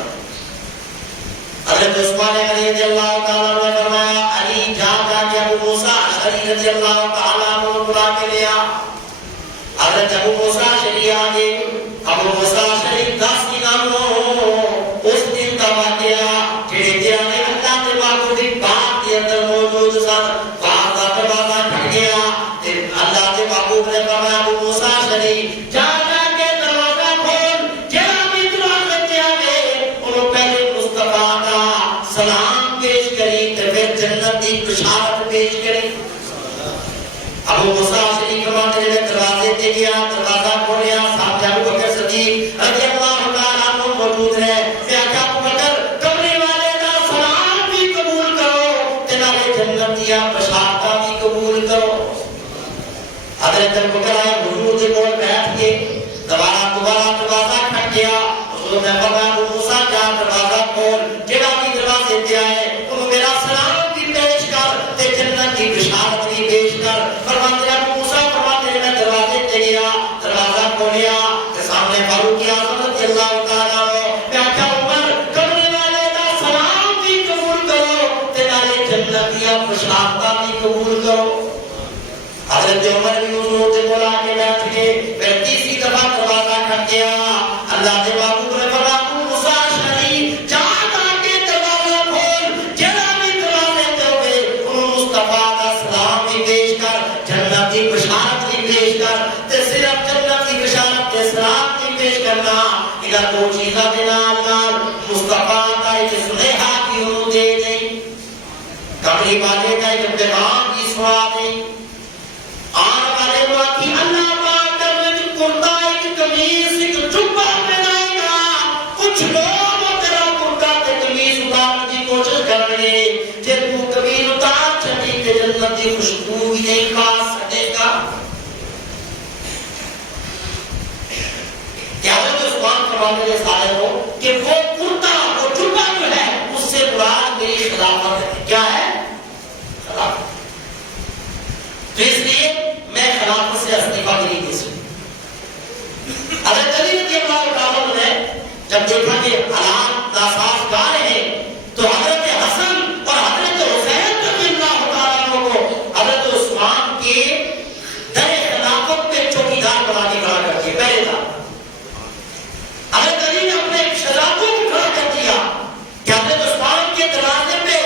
حضرت عثمان غنی رضی اللہ تعالیٰ نے فرمایا علی جا کے ابو موسیٰ اشعری رضی اللہ تعالیٰ عنہ بلا کے لیا. حضرت ابو موسیٰ اشعری آگے، ابو موسیٰ اشعری 10 دیناروں اس دن فرمایا ابو موسیٰ شریف جا کے دروازہ کھول جہاں بھی دروازے پہ آئے انہوں پہلے مصطفیٰ کا سلام پیش کری تو پھر جنت کی بشارت پیش کری. ابو موسیٰ شریف فرماتے ہیں دروازے پہ گیا دروازہ کھولیا صاحب ابو بکر صدیق رضی اللہ تعالیٰ عنہ موجود رہے. میں کہا ابو بکر کمرے والے کا سلام بھی قبول کرو تنہارے جنت کی بشارت بھی قبول کرو. حضرت ابو بکر آئے حضور کے کول بیٹھ کے دوبارہ دروازہ کھٹ گیا. حضور نے فرمایا ابو موسیٰ جا دروازہ کھول جہاں بھی دروازے پہ آئے انہوں میرا سلام بھی پیش کر تے جنت کی بشارت بھی پیش کر. فرماتے ہیں ابو موسیٰ فرماتے ہیں میں دروازے پہ گیا دروازہ کھولیا تے سامنے فاروق اعظم رضی اللہ تعالیٰ عنہ میں آقا عمر کمرے والے کا سلام بھی قبول کرو تے نالے جنت کی بشارت بھی قبول کرو. حضرت عمر بھی حضور سے بولا کے بیٹھ گئے. پھر تیسری دفعہ دروازہ کھٹ گیا. اللہ کے محبوب نے فرمایا ابو موسیٰ شریف جا کے دروازہ کھول جہاں بھی دروازے پہ ہوئے انہوں مصطفیٰ کا سلام بھی پیش کر جنت کی بشارت بھی پیش کر تے صرف جنت کی بشارت کے سلام بھی پیش کرنا ادھر دو چیزاں دینا اللہ مصطفیٰ کا ایک سنیحا بھی انہوں دے دیں کمری والے کا ایک پیغام بھی سنا دیں. آن والے لوگ کی اللہ پاک میں کرتا ایک کمیز ایک جبہ پہنائے گا. کچھ لوگ تیرا کرتا تے کمیز اتارنے کی کوشش کر رہے ہیں جے تو کمیز اتار چھٹی کے جنت کی خوشبو بھی نہیں پا سکے گا. کیا حضرت عثمان فرماتے ہیں سارے ہو کہ وہ کرتا وہ جبہ جو ہے اس سے مراد میری خلافت ہے. کیا ہے؟ خلافت. تو اس لیے میں خلافت سے استعفیٰ نہیں دے سکتا. حضرت علی رضی اللہ تعالیٰ عنہ نے جب دیکھا کہ حالات ناسازگار ہیں تو حضرت حسن اور حضرت حسین رضی اللہ تعالیٰ عنہ کو حضرت عثمان کے در خلافت پہ چوکیدار بنا کے کھڑا کر دیا. پہلے تھا حضرت علی نے اپنے شہزادوں کو کھڑا کر دیا کہ حضرت عثمان کے دروازے پہ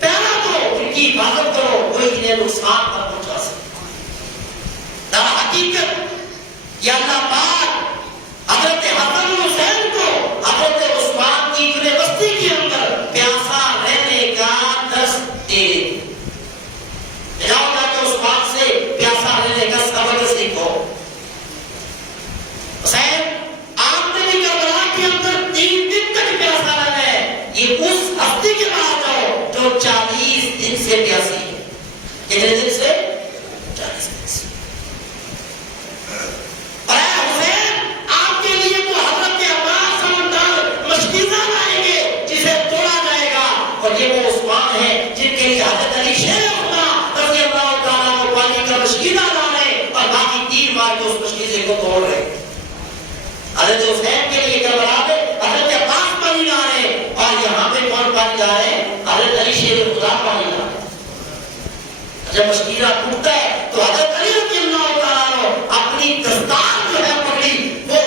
پہرا دو ان کی حفاظت کرو کوئی انہیں نقصان نہ پہنچا سکے. در حقیقت یہ اللہ پاک حضرت حسن حسین کو حضرت عثمان کی یونیورسٹی کے اندر پیاسا رہنے کا درس دے جاؤ کہ عثمان سے پیاسا رہنے کا سبق سیکھو. حسین آپ نے بھی کربلا کے اندر 3 دن تک پیاسا رہنا ہے. یہ اس ہستی کے پاس جاؤ جو 40 دن سے پیاسی ہے. کتنے دن سے؟ 40 دن سے. اور اے حسین آپ کے لیے تو حضرت عباس سمندر مشکیزہ لائیں گے جسے توڑا جائے گا اور یہ وہ عثمان ہے جن کے لیے حضرت علی شیر خدا رضی اللہ تعالیٰ کو پانی کا مشکیزہ لا رہے اور باقی 3 مار کے اس مشکیزے کو توڑ رہے. حضرت حسین کے لیے کربلا میں حضرت عباس پانی لا رہے اور یہاں پہ کون پانی لا رہے ہیں؟ حضرت علی شیر خدا پانی لا رہے. جب مشکیزہ ٹوٹتا ہے تو حضرت علی رضی اللہ تعالیٰ اپنی دستار جو ہے پگڑی وہ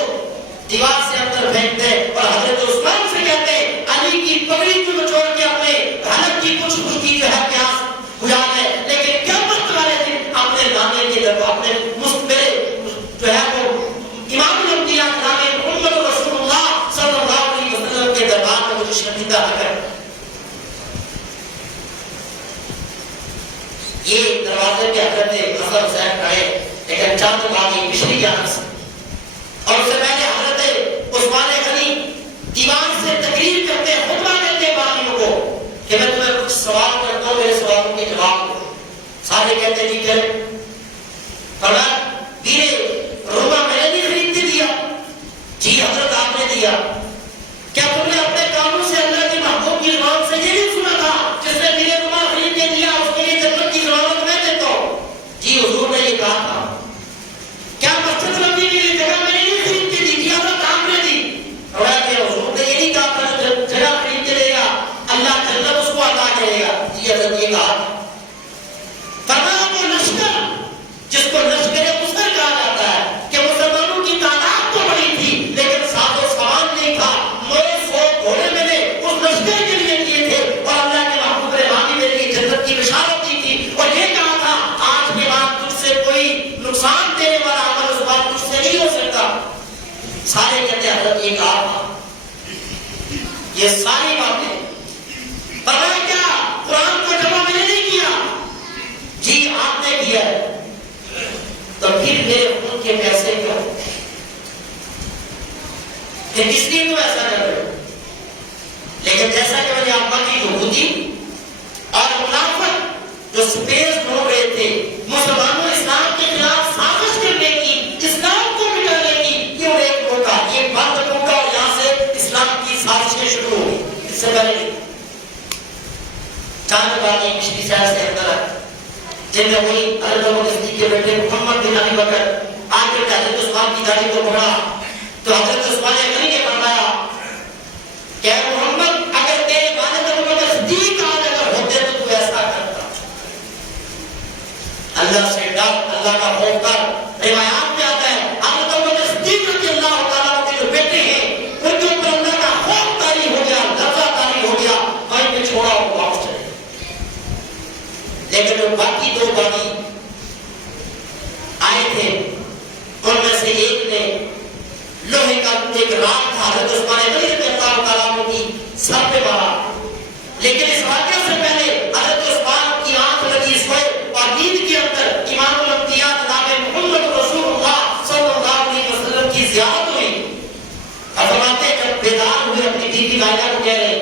دیوار سے اندر پھینکتے اور حضرت عثمان سے کہتے علی کی پگڑی کو چھوڑ کے اپنے حلق کی کچھ خشکی جو ہے پیاس بجھا دے. لیکن قیامت والے دن اپنے نامے کے جب اپنے مستقبل جو ہے وہ امام الانبیاء نامے محمد رسول اللہ صلی اللہ علیہ وسلم کے دربار میں مجھے شرمندہ نہ کرے. یہ دروازے پہ حضرت حسن حسین کھڑے لیکن چند باغی پچھلی جانب سے اور اس سے پہلے حضرت عثمان غنی دیوان سے تقریر کرتے خطبہ دیتے باغیوں کو کہ میں تمہیں کچھ سوال کرتا ہوں میرے سوالوں کے جواب دو. سارے کہتے جی کریں. فرمایا دیرے روما میں نے نہیں خرید کے دیا. جی حضرت آپ نے دیا. کیا تم نے اپنے کانوں سے اللہ کے محبوب کی زبان سے یہ نہیں سنا تھا جس نے میرے روما خرید کے دیا اس کے لیے جنت کی ضمانت میں دیتا ہوں؟ جی حضور نے یہ کہا تھا. کیا مسجد نبی کے لیے جگہ میں نہیں خرید کے دی حضرت آپ نے دی؟ فرمایا کہ حضور نے یہ نہیں کہا تھا جگہ خرید کے دے گا اللہ جنت اس کو عطا کرے گا. جی حضرت یہ کہا. فرمایا وہ لشکر سارے کہتے ہیں حضرت یہ کہا، یہ ساری باتیں فرمایا کیا قرآن کو جمع میں نے نہیں کیا؟ جی آپ نے کیا ہے، تو پھر میرے خون کے پیسے کیوں کہ کس لیے تو ایسا کر رہے ہو؟ لیکن جیسا کہ میں نے آپ کی یہودی اور منافق جو سپیس ڈھونڈ رہے تھے مسلمانوں اسلام کے خلاف سازش کرنے کی، اسلام کو مٹانے کی، کیوں ایک موقع یہ بند موقع اور یہاں سے اسلام کی سازشیں شروع ہو گئی. اس سے پہلے چاند بانی پچھلی سال سے اندر ہے جن میں وہی حضرت ابو صدیق کے بیٹے محمد بن ابی بکر آ کر حضرت عثمان کی داڑھی کو پکڑا تو حضرت عثمان غنی نے فرمایا کہ محمد اگر تیرے والد ابو بکر صدیق آج اگر ہوتے تو ایسا کرتا. اللہ سے ڈر، اللہ کا خوف کر. روایات میں آتا ہے حضرت ابو بکر صدیق رضی اللہ تعالیٰ کے جو بیٹے ہیں ان کے اوپر اللہ کا خوف طاری ہو گیا، لرزہ طاری ہو گیا، وہیں پہ چھوڑا اور واپس چلے. لیکن جو باقی دو بانی آئے تھے ان میں سے ایک نے لوہے کا ایک راگ تھا حضرت عثمان غنی رضی اللہ تعالیٰ عنہ کی سر پہ مارا. لیکن اس واقعے سے پہلے حضرت عثمان کی آنکھ لگی سوئے اور نیند کے اندر امام الانبیاء جناب محمد رسول اللہ صلی اللہ علیہ وسلم کی زیارت ہوئی. اور فرماتے ہیں جب بیدار ہوئے اپنی بیوی نائلہ کو کہہ رہے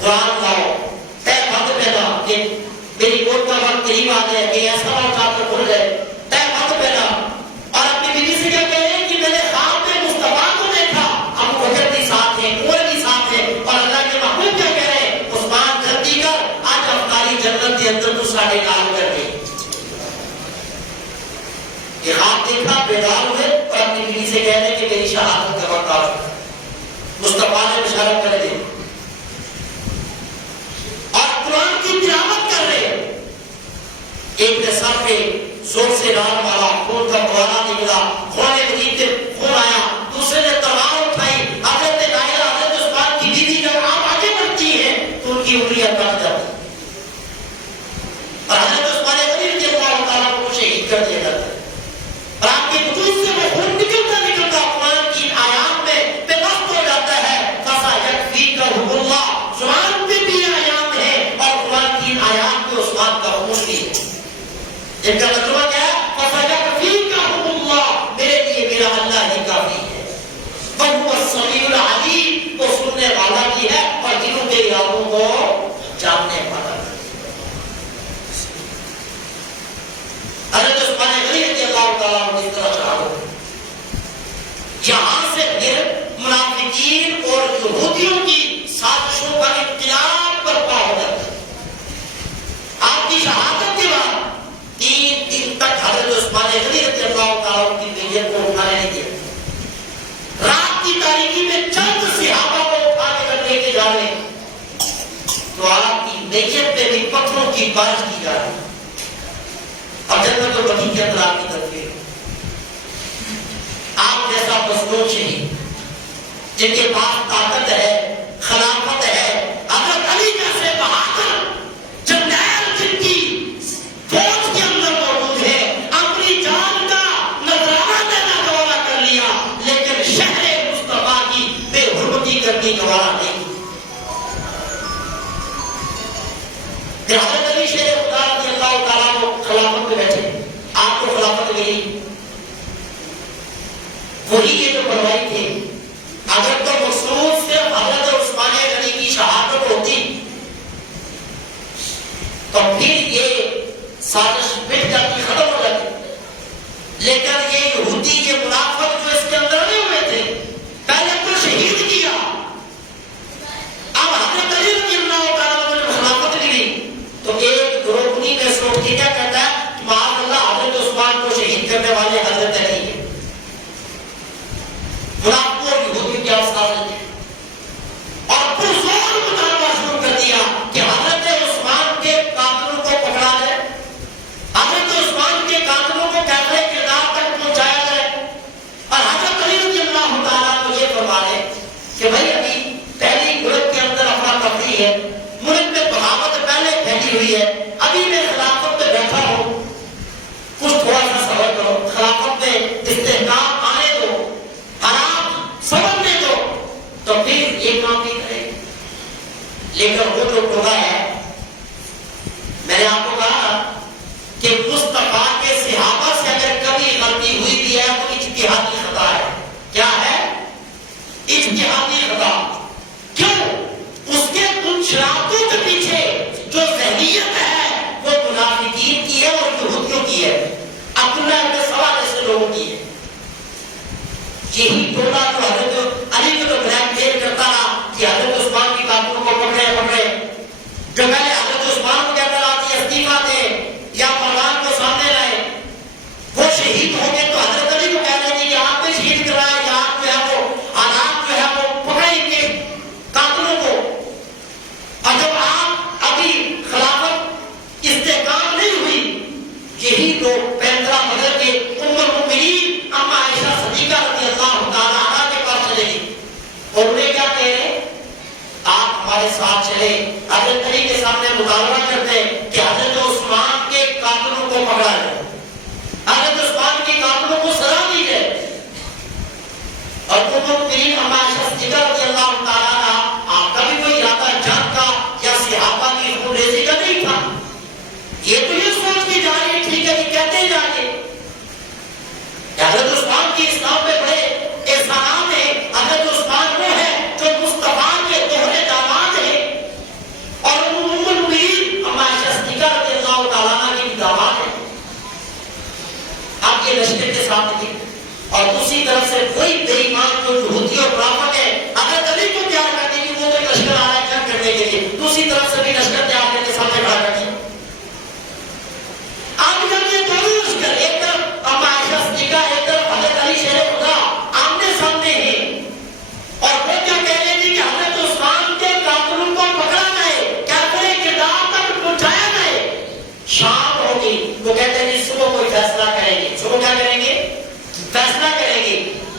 قرآن لاؤ، تہ بند پہنا کہ میری موت کا وقت قریب آ گیا کہ ایسا وقت آپ کو بھول گئے، تہ بند پہنا. اور اپنی بیوی سے کیا کہہ رہے ہیں کہ میں نے خواب میں مصطفیٰ کو دیکھا، ابو بکر بھی ساتھ ہیں، عمر بھی ساتھ ہیں. اور اللہ کے محبوب کیا کہہ رہے ہیں عثمان جلدی کر، آج افطاری جنت کے اندر تو ساڑھے کام کر گئی. یہ خواب دیکھا، بیدار ہوئے اور اپنی بیوی سے کہہ رہے ہیں کہ میری شہادت کا وقت آ چکا. مصطفیٰ نے بشارت کر دی اور قرآن کی تلاوت کر رہے ہیں. ایک نے سر پہ زور سے ران مارا، خون کا فوارہ نکلا، خون مزید خون آیا. دوسرے نے تلوار اٹھائی. حضرت نائلہ حضرت عثمان کی بیوی جب آپ آگے بڑھتی ہیں تو ان کی انگلیاں کٹ جاتی اور حضرت عثمان غنی رضی اللہ تعالیٰ کو شہید کر دیا جاتا ہے. اور آپ کے وجود سے وہ خون نکلتا نکلتا قرآن کی آیات میں بے وقت ہو جاتا ہے. فَسَيَكْفِيكَهُمُ اللَّهُ زبان پہ بھی آیات ہے اور قرآن کی آیات میں عثمان کا خون بھی ہے. جن کا ترجمہ کیا ہے فَسَيَكْفِيكَهُمُ اللَّهُ، میرے لیے میرا اللہ ہی کافی ہے. وَهُوَ السَّمِيعُ الْعَلِيمُ، وہ سننے والا بھی ہے اور دلوں کے ارادوں کو جاننے والا ہے. حضرت عثمان غنی رضی اللہ تعالیٰ عنہ اس طرح چڑھا ہو. یہاں سے پھر منافقین اور یہودیوں کی سازشوں کا انقلاب برپا ہو جاتا ہے. آپ کی شہادت کے بعد 3 دن تک حضرت عثمان غنی رضی اللہ تعالیٰ عنہ کی میت کو اٹھانے نہیں دیا. رات کی تاریکی میں چند صحابہ کو اٹھا کے رکھ لے کے جا رہے ہیں تو آپ کی میت پہ بھی پتھروں کی بارش کی جا رہی ہے. اور جنت البقیع کے اندر آپ کی تصویر، آپ جیسا مظلوم شہید جن کے پاس طاقت ہے، خلافت ہے، حضرت علی جیسے بہادر جنرل جن کی فوج کے اندر موجود ہے، اپنی جان کا نذرانہ دینا گوارا کر لیا لیکن شہر مصطفیٰ کی بے حرمتی کرنی گوارا نہیں. پھر حضرت علی شیر خدا رضی اللہ تعالیٰ کو خلافت میں بیٹھے، آپ کو خلافت ملی، وہی یہ جو بنوائی تھی. اگر تو مقصود سے حضرت عثمان غنی کی شہادت ہوتی تو پھر یہ سازش مٹ جاتی، ختم ہو جاتی. لیکن یہ یہودی، یہ منافق جو اس کے اندر آئے ہوئے تھے، پہلے تو شہید کیا، اب حضرت علی رضی اللہ تعالیٰ کو جب خلافت ملی تو ایک گروہ انہی میں سے اٹھ کے کیا کہتا ہے معاذ اللہ حضرت عثمان کو شہید کرنے والے حضرت علی ہیں. منافقوں اور یہودیوں کی آسان ہے اور پرزور مطالبہ شروع کر دیا کہ حضرت عثمان کے قاتلوں کو پکڑا جائے، حضرت عثمان کے قاتلوں کو کیفر کردار تک پہنچایا جائے. اور حضرت علی رضی اللہ تعالیٰ کو یہ فرما دے کہ بھائی ابھی پہلی ملک کے اندر افراتفری ہے، ملک میں بغاوت پہلے پھیلی ہوئی ہے، ابھی میں خلافت پہ بیٹھا ہوں، کچھ تھوڑا سا صبر کرو، خلافت یہی ٹولہ جو حضرت علی کو بلیک میل کرتا رہا کہ حضرت عثمان کی قاتلوں کو پکڑے جو پہلے حضرت عثمان کو کہتا رہا کہ استعفیٰ دیں یا پروان کو سامنے لائے، وہ شہید ہو گئے تو حضرت علی کو کہہ رہے تھے کہ آپ نے شہید کرائے یا آپ جو ہے وہ آزاد جو ہے وہ پکڑیں گے قاتلوں کو، اور جب آپ ابھی خلافت استحکام نہیں ہوئی، یہی لوگ پیندرا بدل کے ام المؤمنین اما عائشہ صدیقہ رضی اللہ تعالیٰ عنہا کے پاس چلے گی اور انہیں کیا کہہ رہے، آپ ہمارے ساتھ چلے، حضرت علی کے سامنے مطالبہ کرتے کہ حضرت عثمان کے قاتلوں کو پکڑا جائے، حضرت عثمان کے قاتلوں کو سزا دی جائے۔ اور ام المؤمنین اما عائشہ صدیقہ رضی اللہ تعالیٰ عنہا، آپ کا بھی کوئی ارادہ جنگ کا یا صحابہ کی خون ریزی کا نہیں تھا، یہ تو یہ سوچ کے جا رہے ٹھیک ہے کہ کہتے جا کے حضرت عثمان کی اسلام میں بڑے احسانات ہیں، حضرت عثمان وہ ہے جو مصطفیٰ کے دوہرے داماد ہیں اور ام المؤمنین اما عائشہ صدیقہ رضی اللہ تعالیٰ عنہ کی داماد ہیں۔ آپ کے لشکر کے ساتھ تھی اور دوسری طرف سے کوئی بے ایمان جو یہودی اور منافق ہے حضرت علی کو تیار کرنے کی وہ کوئی لشکر آ رہا ہے جنگ کرنے کے لیے، دوسری طرف سے بھی لشکر تیار کر کے سامنے کھڑا کر دیا۔ آپ جب یہ دونوں لشکر ایک طرف اما عائشہ صدیقہ ایک طرف حضرت علی شیر خدا آمنے سامنے ہیں اور وہ کیا کہہ رہے تھے کہ حضرت عثمان کے قاتلوں کو پکڑا جائے، کافر کردار تک پہنچایا جائے۔ شام ہوگی، وہ کہتے ہیں صبح کوئی فیصلہ کریں گے، صبح کیا کریں گے؟ فیصلہ کریں گے۔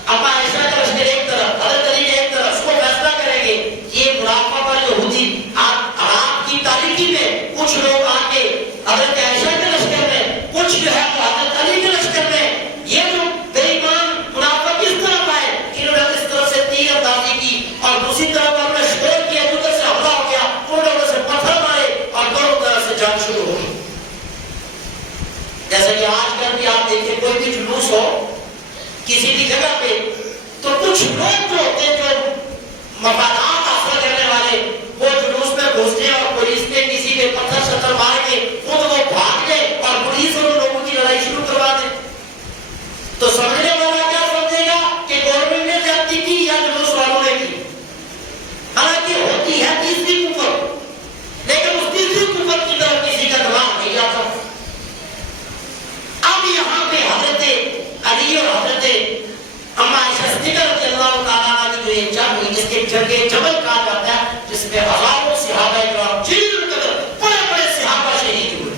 اما عائشہ کا لشکر ایک طرف، حضرت علی ایک طرف، صبح فیصلہ کریں گے۔ یہ منافق اور یہودی آپ کی تاریخی میں کچھ لوگ آ کے حضرت عائشہ کے لشکر میں، کچھ جو ہے وہ حضرت علی کے لشکر میں، یہ جو بے ایمان منافق اس طرف آئے انہوں نے اس طرف سے تیر اندازی کی اور دوسری طرف انہوں نے شور کیا، ادھر سے حملہ ہو گیا، انہوں سے پتھر مارے اور دونوں طرف سے جنگ شروع ہو گئی۔ جیسا کہ آج کل بھی آپ دیکھیں کوئی بھی جلوس ہو کسی بھی جگہ پہ تو کچھ لوگ جو ہوتے ہیں جو مفادات حاصل کرنے والے وہ جلوس میں گھستے اور پولیس نے کسی پہ پتھر شتر مار کے خود وہ بھاگ جائے اور پولیس ان لوگوں کی لڑائی شروع کروا دے تو سمجھنے والا کیا سمجھے گا کہ گورنمنٹ نے زیادتی کی یا جلوس والوں نے کی۔ حالانکہ ہوتی ہے تیسری قوت، لیکن اس تیسری قوت کی طرف کسی کا دماغ نہیں آتا۔ اب یہاں پہ حضرت علی اور حضرت اما عائشہ صدیقہ رضی اللہ تعالیٰ عنہ کی جو یہ جنگ ہوئی جس کے جنگ جبل کہا جاتا ہے، جس میں ہزاروں صحابہ کرام بڑے بڑے صحابہ شہید ہوئے۔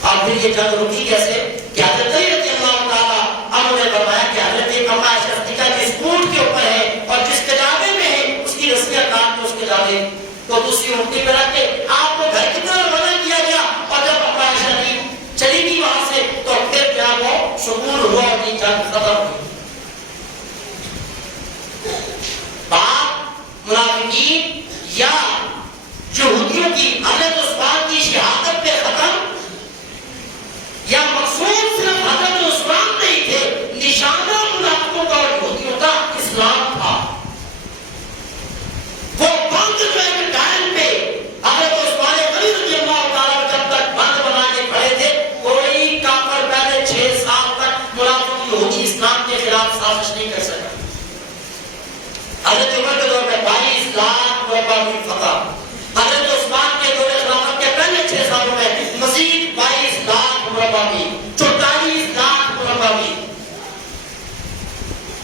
اور پھر یہ جنگ رکی کیسے کہ حضرت علی رضی اللہ تعالیٰ عنہ نے فرمایا کہ حضرت اما عائشہ صدیقہ جس اونٹ کے اوپر ہے اور جس کجاوے میں ہے اس کی رسیاں کاٹ کے اس کجاوے کو دوسری اونٹی پہ رکھ کے آپ کو گھر کی طرف روانہ کیا گیا اور جب اما عائشہ چلی گئی وہاں سے تو پھر کیا وہ شکور ہوا اور یہ جنگ ختم ہوئی۔ بات منافقین یا یہودیوں کی حضرت عثمان کی شہادت پہ ختم یا مقصود صرف حضرت عثمان نہیں تھے، نشانہ منافقوں کا اور یہودیوں کا اسلام تھا۔ وہ بند جو ایک ٹائم پہ حضرت عثمان غنی رضی اللہ تعالیٰ جب تک بند بنا کے کھڑے تھے کوئی کافر پہلے 6 سال تک منافق یہودی اسلام کے خلاف سازش نہیں کر سکا۔ حضرت عمر کے دور میں 22 لاکھ مربع میل فتح، حضرت عثمان کے دور خلافت کے پہلے 6 سالوں میں مزید 22 لاکھ مربع میل، 44 لاکھ مربع میل۔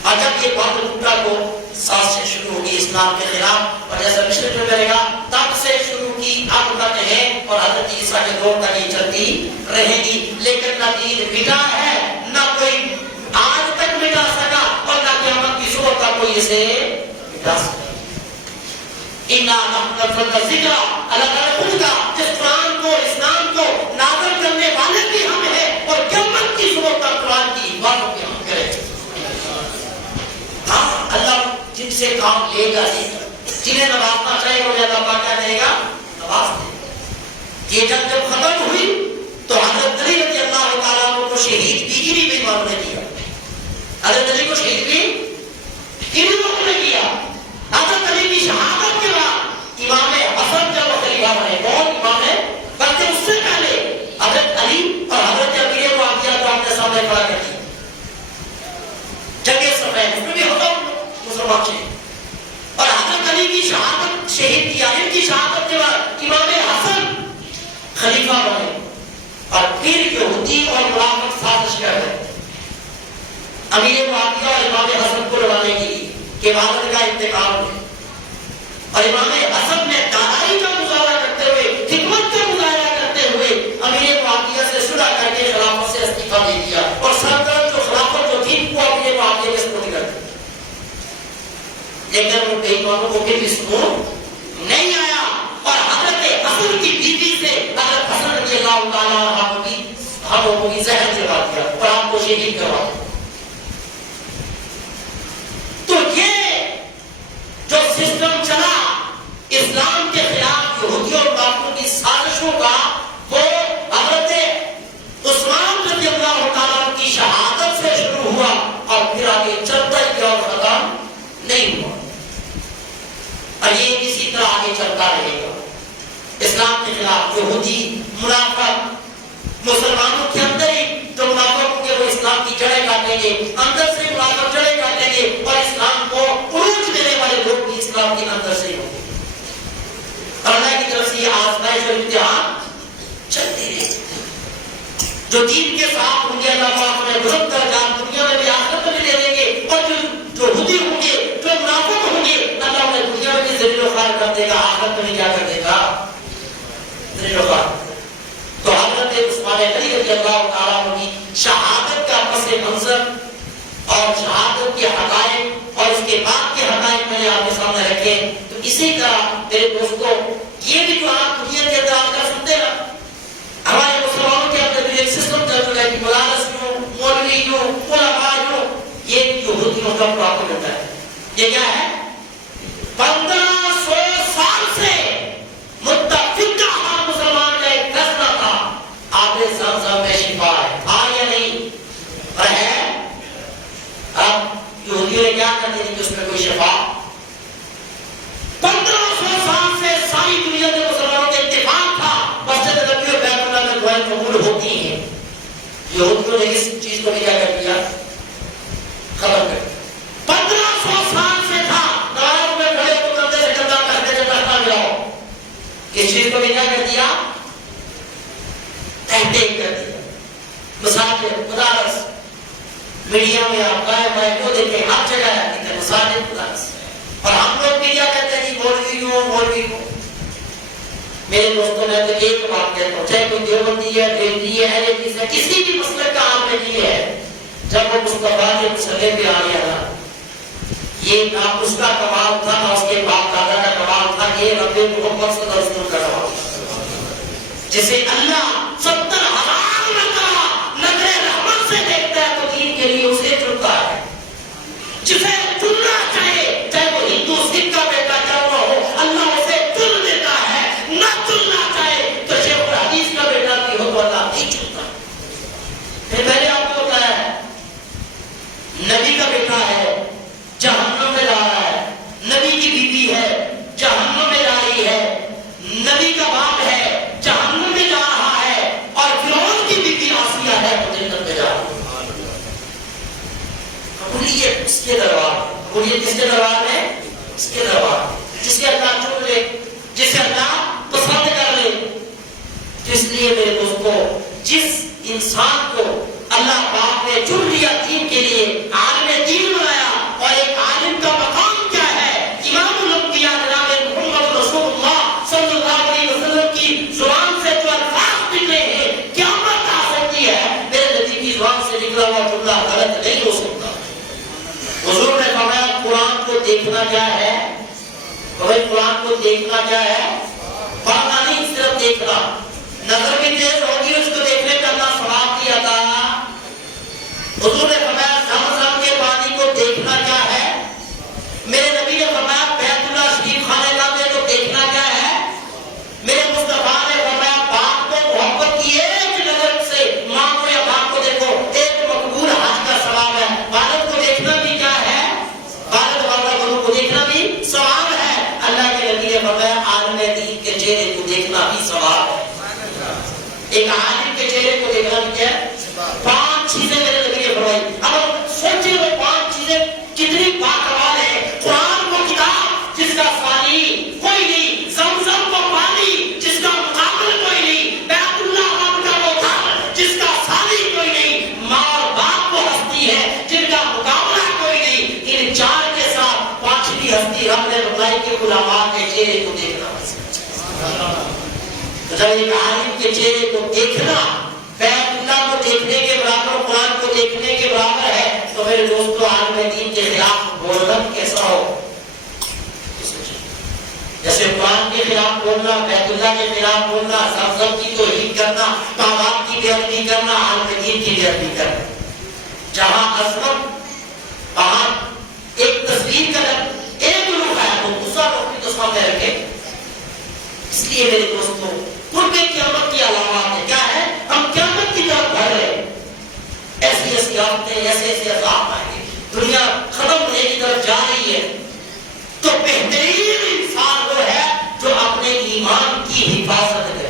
اور جب یہ بند ٹوٹا کو سازشیں شروع ہوگی اسلام کے خلاف اور جیسا مشرق میں کرے گا تب سے شروع کی اب تک ہے اور حضرت عیسیٰ کے دور تک یہ چلتی رہے گی، لیکن نہ دین مٹا ہے نہ کوئی آج تک مٹا سکا اور نہ قیامت کی صبح تک کوئی اسے مٹا سکا۔ ذکر اللہ تعالیٰ خود کا جس قرآن کو اسلام کو نازل کرنے والے بھی ہم ہیں اور قیامت کی صبح تک قرآن کی حفاظت بھی ہم کریں۔ ہاں اللہ جن سے کام لے گا جنہیں نوازنا چاہے گا اللہ پاک کیا کرے گا نواز دے۔ یہ جب ختم ہوئی تو حضرت علی رضی اللہ تعالیٰ عنہ کو شہید بھی انہی بے ایمانوں نے کیا۔ حضرت علی کو شہید بھی انہی لوگوں نے کیا۔ حضرت علی کی شہادت کے بعد امام حسن جب خلیفہ بنے، کون امام ہے بلکہ اس سے پہلے حضرت علی اور حضرت امیر معاویہ کو اپنے سامنے کھڑا کر دیا۔ جنگ پہنچے. اور حضرت علی کی شہادت شہید کیا. ان کی شہادت کے بعد امام حسن خلیفہ بنے اور پھر یہودی اور منافق سازش کر رہے امیر معاویہ اور امام حسن کو لڑانے کے لیے کہ والد کا انتقال ہو. اور امام حسن نے دانائی کا مظاہرہ کرتے ہوئے, حکمت کا مظاہرہ کرتے ہوئے امیر معاویہ سے صلح کر کے خلافت سے استعفا دے دیا اور سلطنت جو خلافت جو تھی وہ امیر معاویہ کے سپرد کر دی. لیکن ان بےایمانوں کو بھی سکون نہیں آیا اور حضرت حسن کی بیوی سے حضرت حسن رضی اللہ تعالیٰ عنہ کی ہم لوگوں کی زہر جلا دیا اور آپ کو شہید کروا دیا. تو یہ جو سسٹم چلا اسلام کے خلاف یہودیوں اور باطلوں کی سازشوں کا, وہ حضرت عثمان رضی اللہ تعالیٰ کی شہادت سے شروع ہوا اور پھر آگے چلتا ہی گیا اور ختم نہیں ہوا. اور یہ اسی طرح آگے چلتا رہے گا. اسلام کے خلاف یہودی منافق مسلمانوں کے اندر ہی جو منافق ہوں گے وہ اسلام کی جڑیں کاٹیں گے, اندر سے منافق جڑیں کاٹیں گے اور اسلام کو عروج دینے والے لوگ بھی اسلام کے اندر سے ہی ہوں گے. اللہ کی طرف سے یہ آزمائش اور امتحان چلتی رہے. جو دین کے ساتھ ہوں گے اللہ پاک انہیں بلند درجات دنیا میں بھی آخرت میں بھی دے دیں گے, اور جو یہودی ہوں گے جو منافق ہوں گے اللہ انہیں دنیا میں بھی ذلیل و خوار کر دے گا, آخرت میں بھی کیا کر دے گا, ذلیل و خوار. تو حضرت عثمان غنی رضی اللہ تعالیٰ عنہ کی شہادت کا پس منظر اور شہادت کے حقائق اور اس کے بعد کے حقائق میں نے آپ کے سامنے رکھے. تو اسی طرح میرے دوستوں یہ بھی جو آپ دنیا کے اندر آج کل سنتے ہیں, ہمارے مسلمانوں کے اندر بھی ایک سسٹم چل چکا ہے کہ مدارس یوں, مولوی یوں, علماء یوں, یہ یہودیوں کا پراپر ہوتا ہے. یہ کیا ہے, 1500 سال سے متفق ہر مسلمان کا ایک فیصلہ تھا آب زمزم میں شفا ہے, تھا یا نہیں ہے. اب یہودیوں نے کیا کر دی کہ اس میں کوئی شفا. 1500 سال سے ساری دنیا کے مسلمانوں کا اتفاق تھا مسجد نبوی اور بیت اللہ میں دعائیں قبول ہوتی ہیں. یہودیوں نے اس چیز کو بھی کیا کر دیا, ختم کر دیا. 1500 سال سے تھا نماز میں کھڑے تو کندھے سے کندھا کرتے چلتا ملاؤ, اس چیز کو بھی کیا کر دیا, تحقیق کر دیا. مساجد, مدارس, میڈیا میں آپ قائم ہے وہ دیکھیں ہر جگہ آتی ہے مساجد, مدارس. اور ہم لوگ بھی کیا کہتے ہیں کہ مولوی ہو, مولوی ہو. میرے دوستوں میں تو ایک بات کہتا ہوں, چاہے کوئی دیوبندی ہے, دیوبندی ہے, اہل حدیث ہے, کسی بھی مسلک کا آپ نے لیے ہے, جب وہ مصطفیٰ کے مسئلے پہ آ گیا تھا, یہ نہ اس کا کمال تھا نہ اس کے باپ دادا کا کمال تھا, یہ رب محمد صلی اللہ علیہ وسلم کا کمال تھا, جسے اللہ 70,000 نظر رحمت سے دیکھتا ہے تو دین کے لیے اسے چنتا ہے. جسے چننا چاہے, چاہے وہ ہندو سکھ کا بیٹا کیوں نہ ہو, اللہ اسے چن لیتا ہے. نہ چننا چاہے تو شیخ الحدیث کا بیٹا بھی ہو تو اللہ نہیں چنتا. پھر پہلے آپ کو بتایا ہے نبی کا بیٹا ہے جہنم میں جا رہا ہے, نبی کی بیوی ہے جہنم میں جا رہی ہے, نبی کا باپ ہے جہنم میں جا رہا ہے, اور فرعون کی بیوی آسیہ ہے وہ جنت میں جا رہا ہے. قبولیت اس کے دربار, قبولیت کس کے دربار میں, اس کے دربار, جسے اللہ چن لے, جسے اللہ پسند کر لے. اس لیے میرے دوستو جس انسان کو اللہ پاک نے چن لیا دین کے لیے, عالم دین بنایا, اور ایک عالم کا مقام کیا ہے, امام الانبیاء جناب محمد رسول اللہ صلی اللہ علیہ وسلم کی زبان سے جو الفاظ نکلے ہیں قیامت آ سکتی ہے, میرے نبی کی زبان سے نکلا ہوا جملہ غلط نہیں ہو سکتا. حضور نے فرمایا قرآن کو دیکھنا کیا ہے, بھائی قرآن کو دیکھنا کیا ہے, پڑھنا نہیں صرف دیکھنا. نظر بھی تیز ہوگی اس کو دیکھنے کا اللہ ثواب دیا تھا. حضور نے فرمایا زمزم کے پانی کو دیکھنا کیا ہے, میرے نبی نے فرمایا بیت اللہ شریف خانہ کعبہ کو دیکھنا کیا ہے, میرے مصطفیٰ نے فرمایا باپ کو محبت کی ایک نظر سے ماں کو یا باپ کو دیکھو, ایک مقبول حج کا ثواب ہے. والد کو دیکھنا بھی کیا ہے, والد والدہ کو دیکھنا بھی ثواب ہے. اللہ کے نبی نے فرمایا عالم دین کے چہرے کو دیکھنا بھی ثواب ہے. ایک عالم کے چہرے کو دیکھنا بھی کیا ہے, 5 چیزیں میرے نبی نے فرمائی. اب سوچیں وہ 5 چیزیں کتنی باکمال ہیں. ہستی رب نے بتائی کہ علماء کے چہرے کو دیکھنا پسند ہے. تو جب ایک عالم کے چہرے کو دیکھنا بیت اللہ کو دیکھنے کے برابر، قرآن کو دیکھنے کے برابر ہے، تو میرے دوستو عالم دین کے خلاف بولنا کیسا ہو؟ جیسے قرآن کے خلاف بولنا، بیت اللہ کے خلاف بولنا، زمزم کی توہین کرنا، کعبہ کی بے ادبی کرنا، عالم دین کی بے ادبی کرنا. جہاں عظمت، وہاں ایک تصویر کا ایک روح ہے وہ دوسرا روح بھی تو سامنے رکھے. اس لیے میرے دوستوں قرب قیامت کی علامات ہے. کیا ہے؟ ہم قیامت کی طرف بڑھ رہے ہیں. ایسی ایسی آفتیں، ایسے ایسے عذاب آئیں گے، دنیا ختم ہونے کی طرف جا رہی ہے. تو بہترین انسان وہ ہے جو اپنے ایمان کی حفاظت کرے.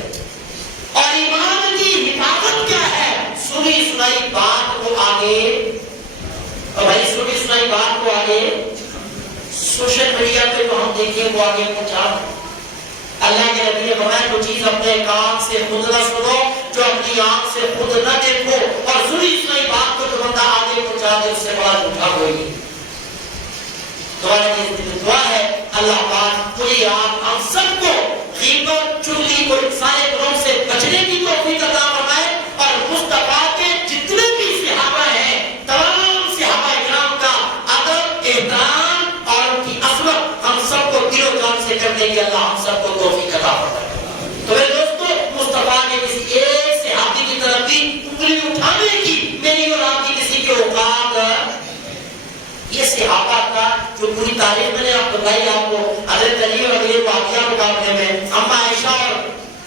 اور ایمان کی حفاظت کیا ہے؟ سنی سنائی بات کو آگے، اور بھائی سنی سنائی بات کو آگے سوشل میڈیا پہ تو ہم دیکھیں وہ آگے پہنچا. اللہ کے نبی نے فرمایا کوئی چیز اپنے کان سے خود نہ سنو، جو اپنی آنکھ سے خود نہ دیکھو، اور سنی سنائی بات کو جو بندہ آگے پہنچا دے اس سے بڑا جھوٹا کوئی. تمہارا دعا ہے اللہ پاک مجھے آپ ہم سب کو غیبت، چغلی اور سارے گناہوں سے بچنے کی توفیق عطا فرمائے، اور مصطفیٰ کے جتنے بھی صحابہ ہیں تمام صحابہ کرام کا ادب، احترام اور ان کی عظمت ہم سب کو دل و جان سے کرنے کی اللہ ہم سب کو توفیق عطا فرمائے. تو میرے دوستو مصطفیٰ کے کسی ایک صحابی کی طرف بھی انگلی اٹھانے کی میری اور آپ کی کسی کے اوقات، یہ صحابہ کا جو پوری تاریخ میں نے آپ بتائی آپ کو، حضرت علی اور ابی معاویہ مقابلے میں، اما عائشہ اور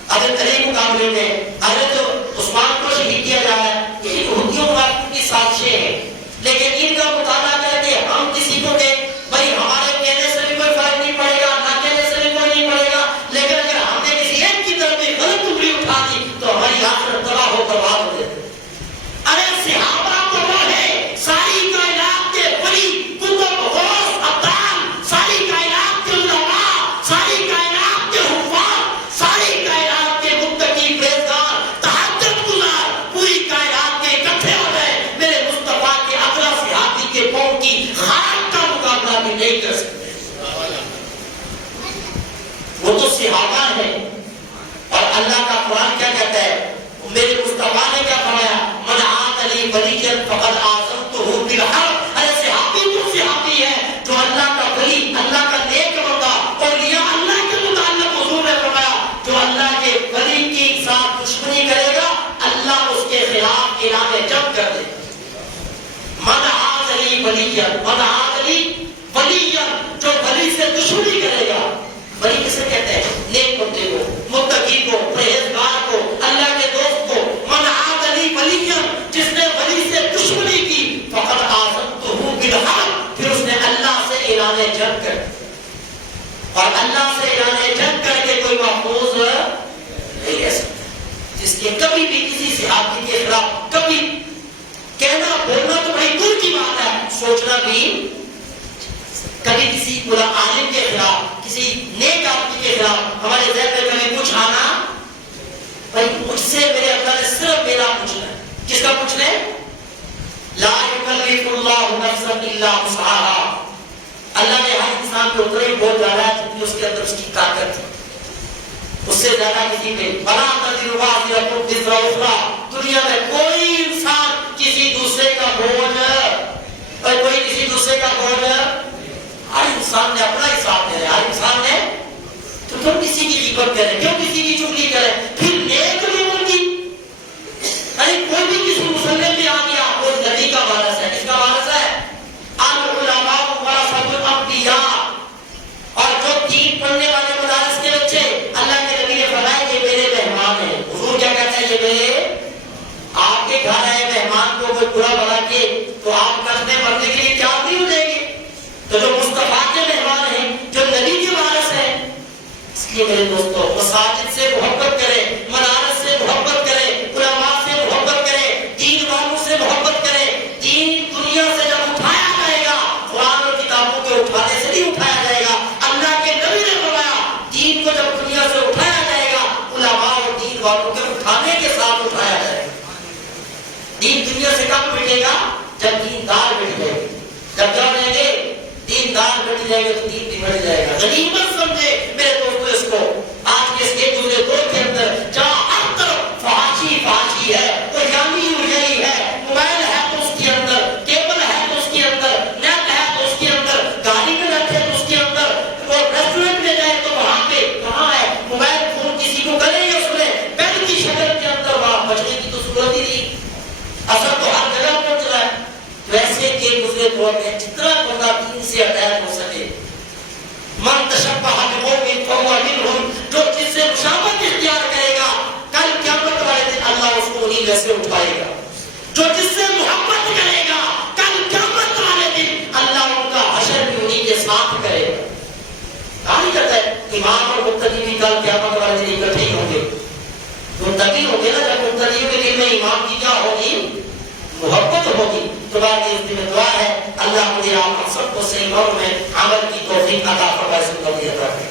حضرت علی مقابلے میں، حضرت عثمان کو شہید کیا جا رہا ہے. یہ یہودیوں کی سازشیں ہیں، لیکن ان کا مطالعہ کر کے ہم کسی کو کہ بھائی ہمارے کہنے سے بھی کوئی فرق نہیں پڑے گا، نہ کہنے سے بھی کوئی نہیں پڑے گا، لیکن اگر ہم نے کسی ایک کی طرف بھی غلط انگلی اٹھا دی تو ہماری آخرت تباہ ہو برباد ہو جاتی. ارے صحابہ کو وہ ہے ساری کائنات کے ولی، کتب، غوث، ابدال، ساری کائنات کے علماء، ساری کائنات کے حفاظ، ساری کائنات کے متقی پرہیزگار، تہجد گزار، پوری کائنات کے اکٹھے ہو گئے میرے مصطفیٰ کے اقلا صحابی کے قوم کی خاک کا مقابلہ بھی نہیں کر سکتے. وہ تو صحابہ ہیں. اور اللہ کا قرآن کیا کہتا ہے؟ میرے مصطفیٰ نے کیا فرمایا؟ من عاد لی ولیا فقد آذنتہ بالحرب. ارے صحابی تو صحابی ہے جو اللہ کا ولی، اللہ کا نیک بندہ، اولیاء اللہ کے متعلق حضور نے فرمایا جو اللہ کے ولی کے ساتھ دشمنی کرے گا اللہ اس کے خلاف اعلان جنگ کر دے. من عاد لی ولیا، من عاد لی ولیا، جو ولی سے دشمنی کرے گا. ولی کسے کہتے ہیں؟ نیک بندے کو، متقی کو، پرہیزگار کو، اللہ کے دوست کو. من عاد لی ولیا، جس نے ولی سے دشمنی کی، فقد آذنتہ بالحرب، پھر اس نے اللہ سے اعلان جنگ کر. اور اللہ سے اعلان جنگ کر کے کوئی محفوظ نہیں رہ سکتا. جس کے کبھی بھی کسی صحابی کے خلاف کبھی کہنا بولنا تو بڑی دور کی بات ہے، سوچنا بھی کبھی کسی بڑا عالم کے خلاف، کسی نیک آدمی کے خلاف ہمارے ذہن میں کبھی کچھ آنا، بھائی مجھ سے میرے اللہ نے صرف میرا پوچھنا ہے. کس کا پوچھنا ہے؟ لا یکلف اللہ نفسا الا وسعها. اللہ نے ہر انسان کو اتنا ہی بول ڈالا ہے جتنی اس کے اندر اس کی طاقت تھی، اس سے زیادہ کسی پہ. بلا تزر وازرۃ وزر اخرى. دنیا میں کوئی انسان کسی دوسرے کا بوجھ، اور کوئی کسی دوسرے کا بوجھ، ہر انسان نے اپنا حساب دیا. ہر انسان نے تو تم کسی کی غیبت کریں، کیوں کسی کی چغلی کریں؟ پھر نیک لوگوں کی، ارے کوئی بھی کسی مسلم پہ آ گیا وہ نبی کا وارث ہے. کس کا وارث ہے؟ العلماء ورثۃ الانبیاء. اور جو دین پڑھنے والے مدارس کے بچے، اللہ کے نبی نے فرمایا یہ میرے مہمان ہیں. حضور کیا کہتے ہیں؟ یہ میرے، آپ کے گھر آئے مہمان کو کوئی برا بھلا کے تو آپ کرنے مرنے کے لیے کیا نہیں ہو جائے گے؟ تو جو مصطفیٰ کے مہمان ہیں، جو نبی کے وارث ہیں، اس لیے میرے دوستو مساجد سے محبت کریں، مدارس سے محبت کریں، علماء سے محبت کریں، دین والوں سے محبت کریں. دین دنیا سے جب اٹھایا جائے گا، قرآن اور کتابوں کے اٹھانے سے نہیں اٹھایا جائے گا. اللہ کے نبی نے فرمایا دین کو جب دنیا سے اٹھایا جائے گا علماء اور دین والوں کے اٹھانے کے ساتھ اٹھایا جائے گا. دین دنیا سے کب مٹے گا؟ جب دیندار مٹ گئے. جب کیا رہیں گے؟ دیندار مٹ جائے گا تو دین بھی بڑھ جائے گا. غنیمت سمجھے میرے دوستو اس کو. آج کے اس ایک دوسرے دور کے اندر جہاں ہر طرف فحاشی ہے، اریانی ہے، موبائل ہے تو اس کے اندر، کیبل ہے تو اس کے اندر، نیٹ ہے تو اس کے اندر، گاڑی میں بیٹھے تو اس کے اندر، اور ریسٹورینٹ میں جائے تو وہاں پہ کہاں ہے موبائل فون کسی کو کرے یا سنے، بیڈ کی شکل کے اندر وہاں بچنے کی تو ضرورت ہی نہیں. اثر تو ہر جگہ پہنچ رہا ہے. ویسے کہ دوسرے دور میں جتنا بندہ دین سے ہدایت ہو سکے، من تشبہ بقوم فہو منہم، جو جس سے مشابہت اختیار کرے گا کل قیامت والے دن اللہ اس کو انہیں ویسے اٹھائے گا. جو جس سے محبت کرے گا کل قیامت والے دن اللہ ان کا حشر بھی انہیں کے ساتھ کرے گا. کہا نہیں کرتا ہے امام اور مقتدی بھی کل قیامت والے دن اکٹھے ہی ہوں گے. تو تبھی ہوں گے نا جب مقتدیوں کے دل میں امام کی کیا ہوگی؟ محبت ہوگی. تو بات اس میں دعا ہے اللہ مجھے آپ سب کو صحیح اور میں عمل کی توفیق عطا فرمائے.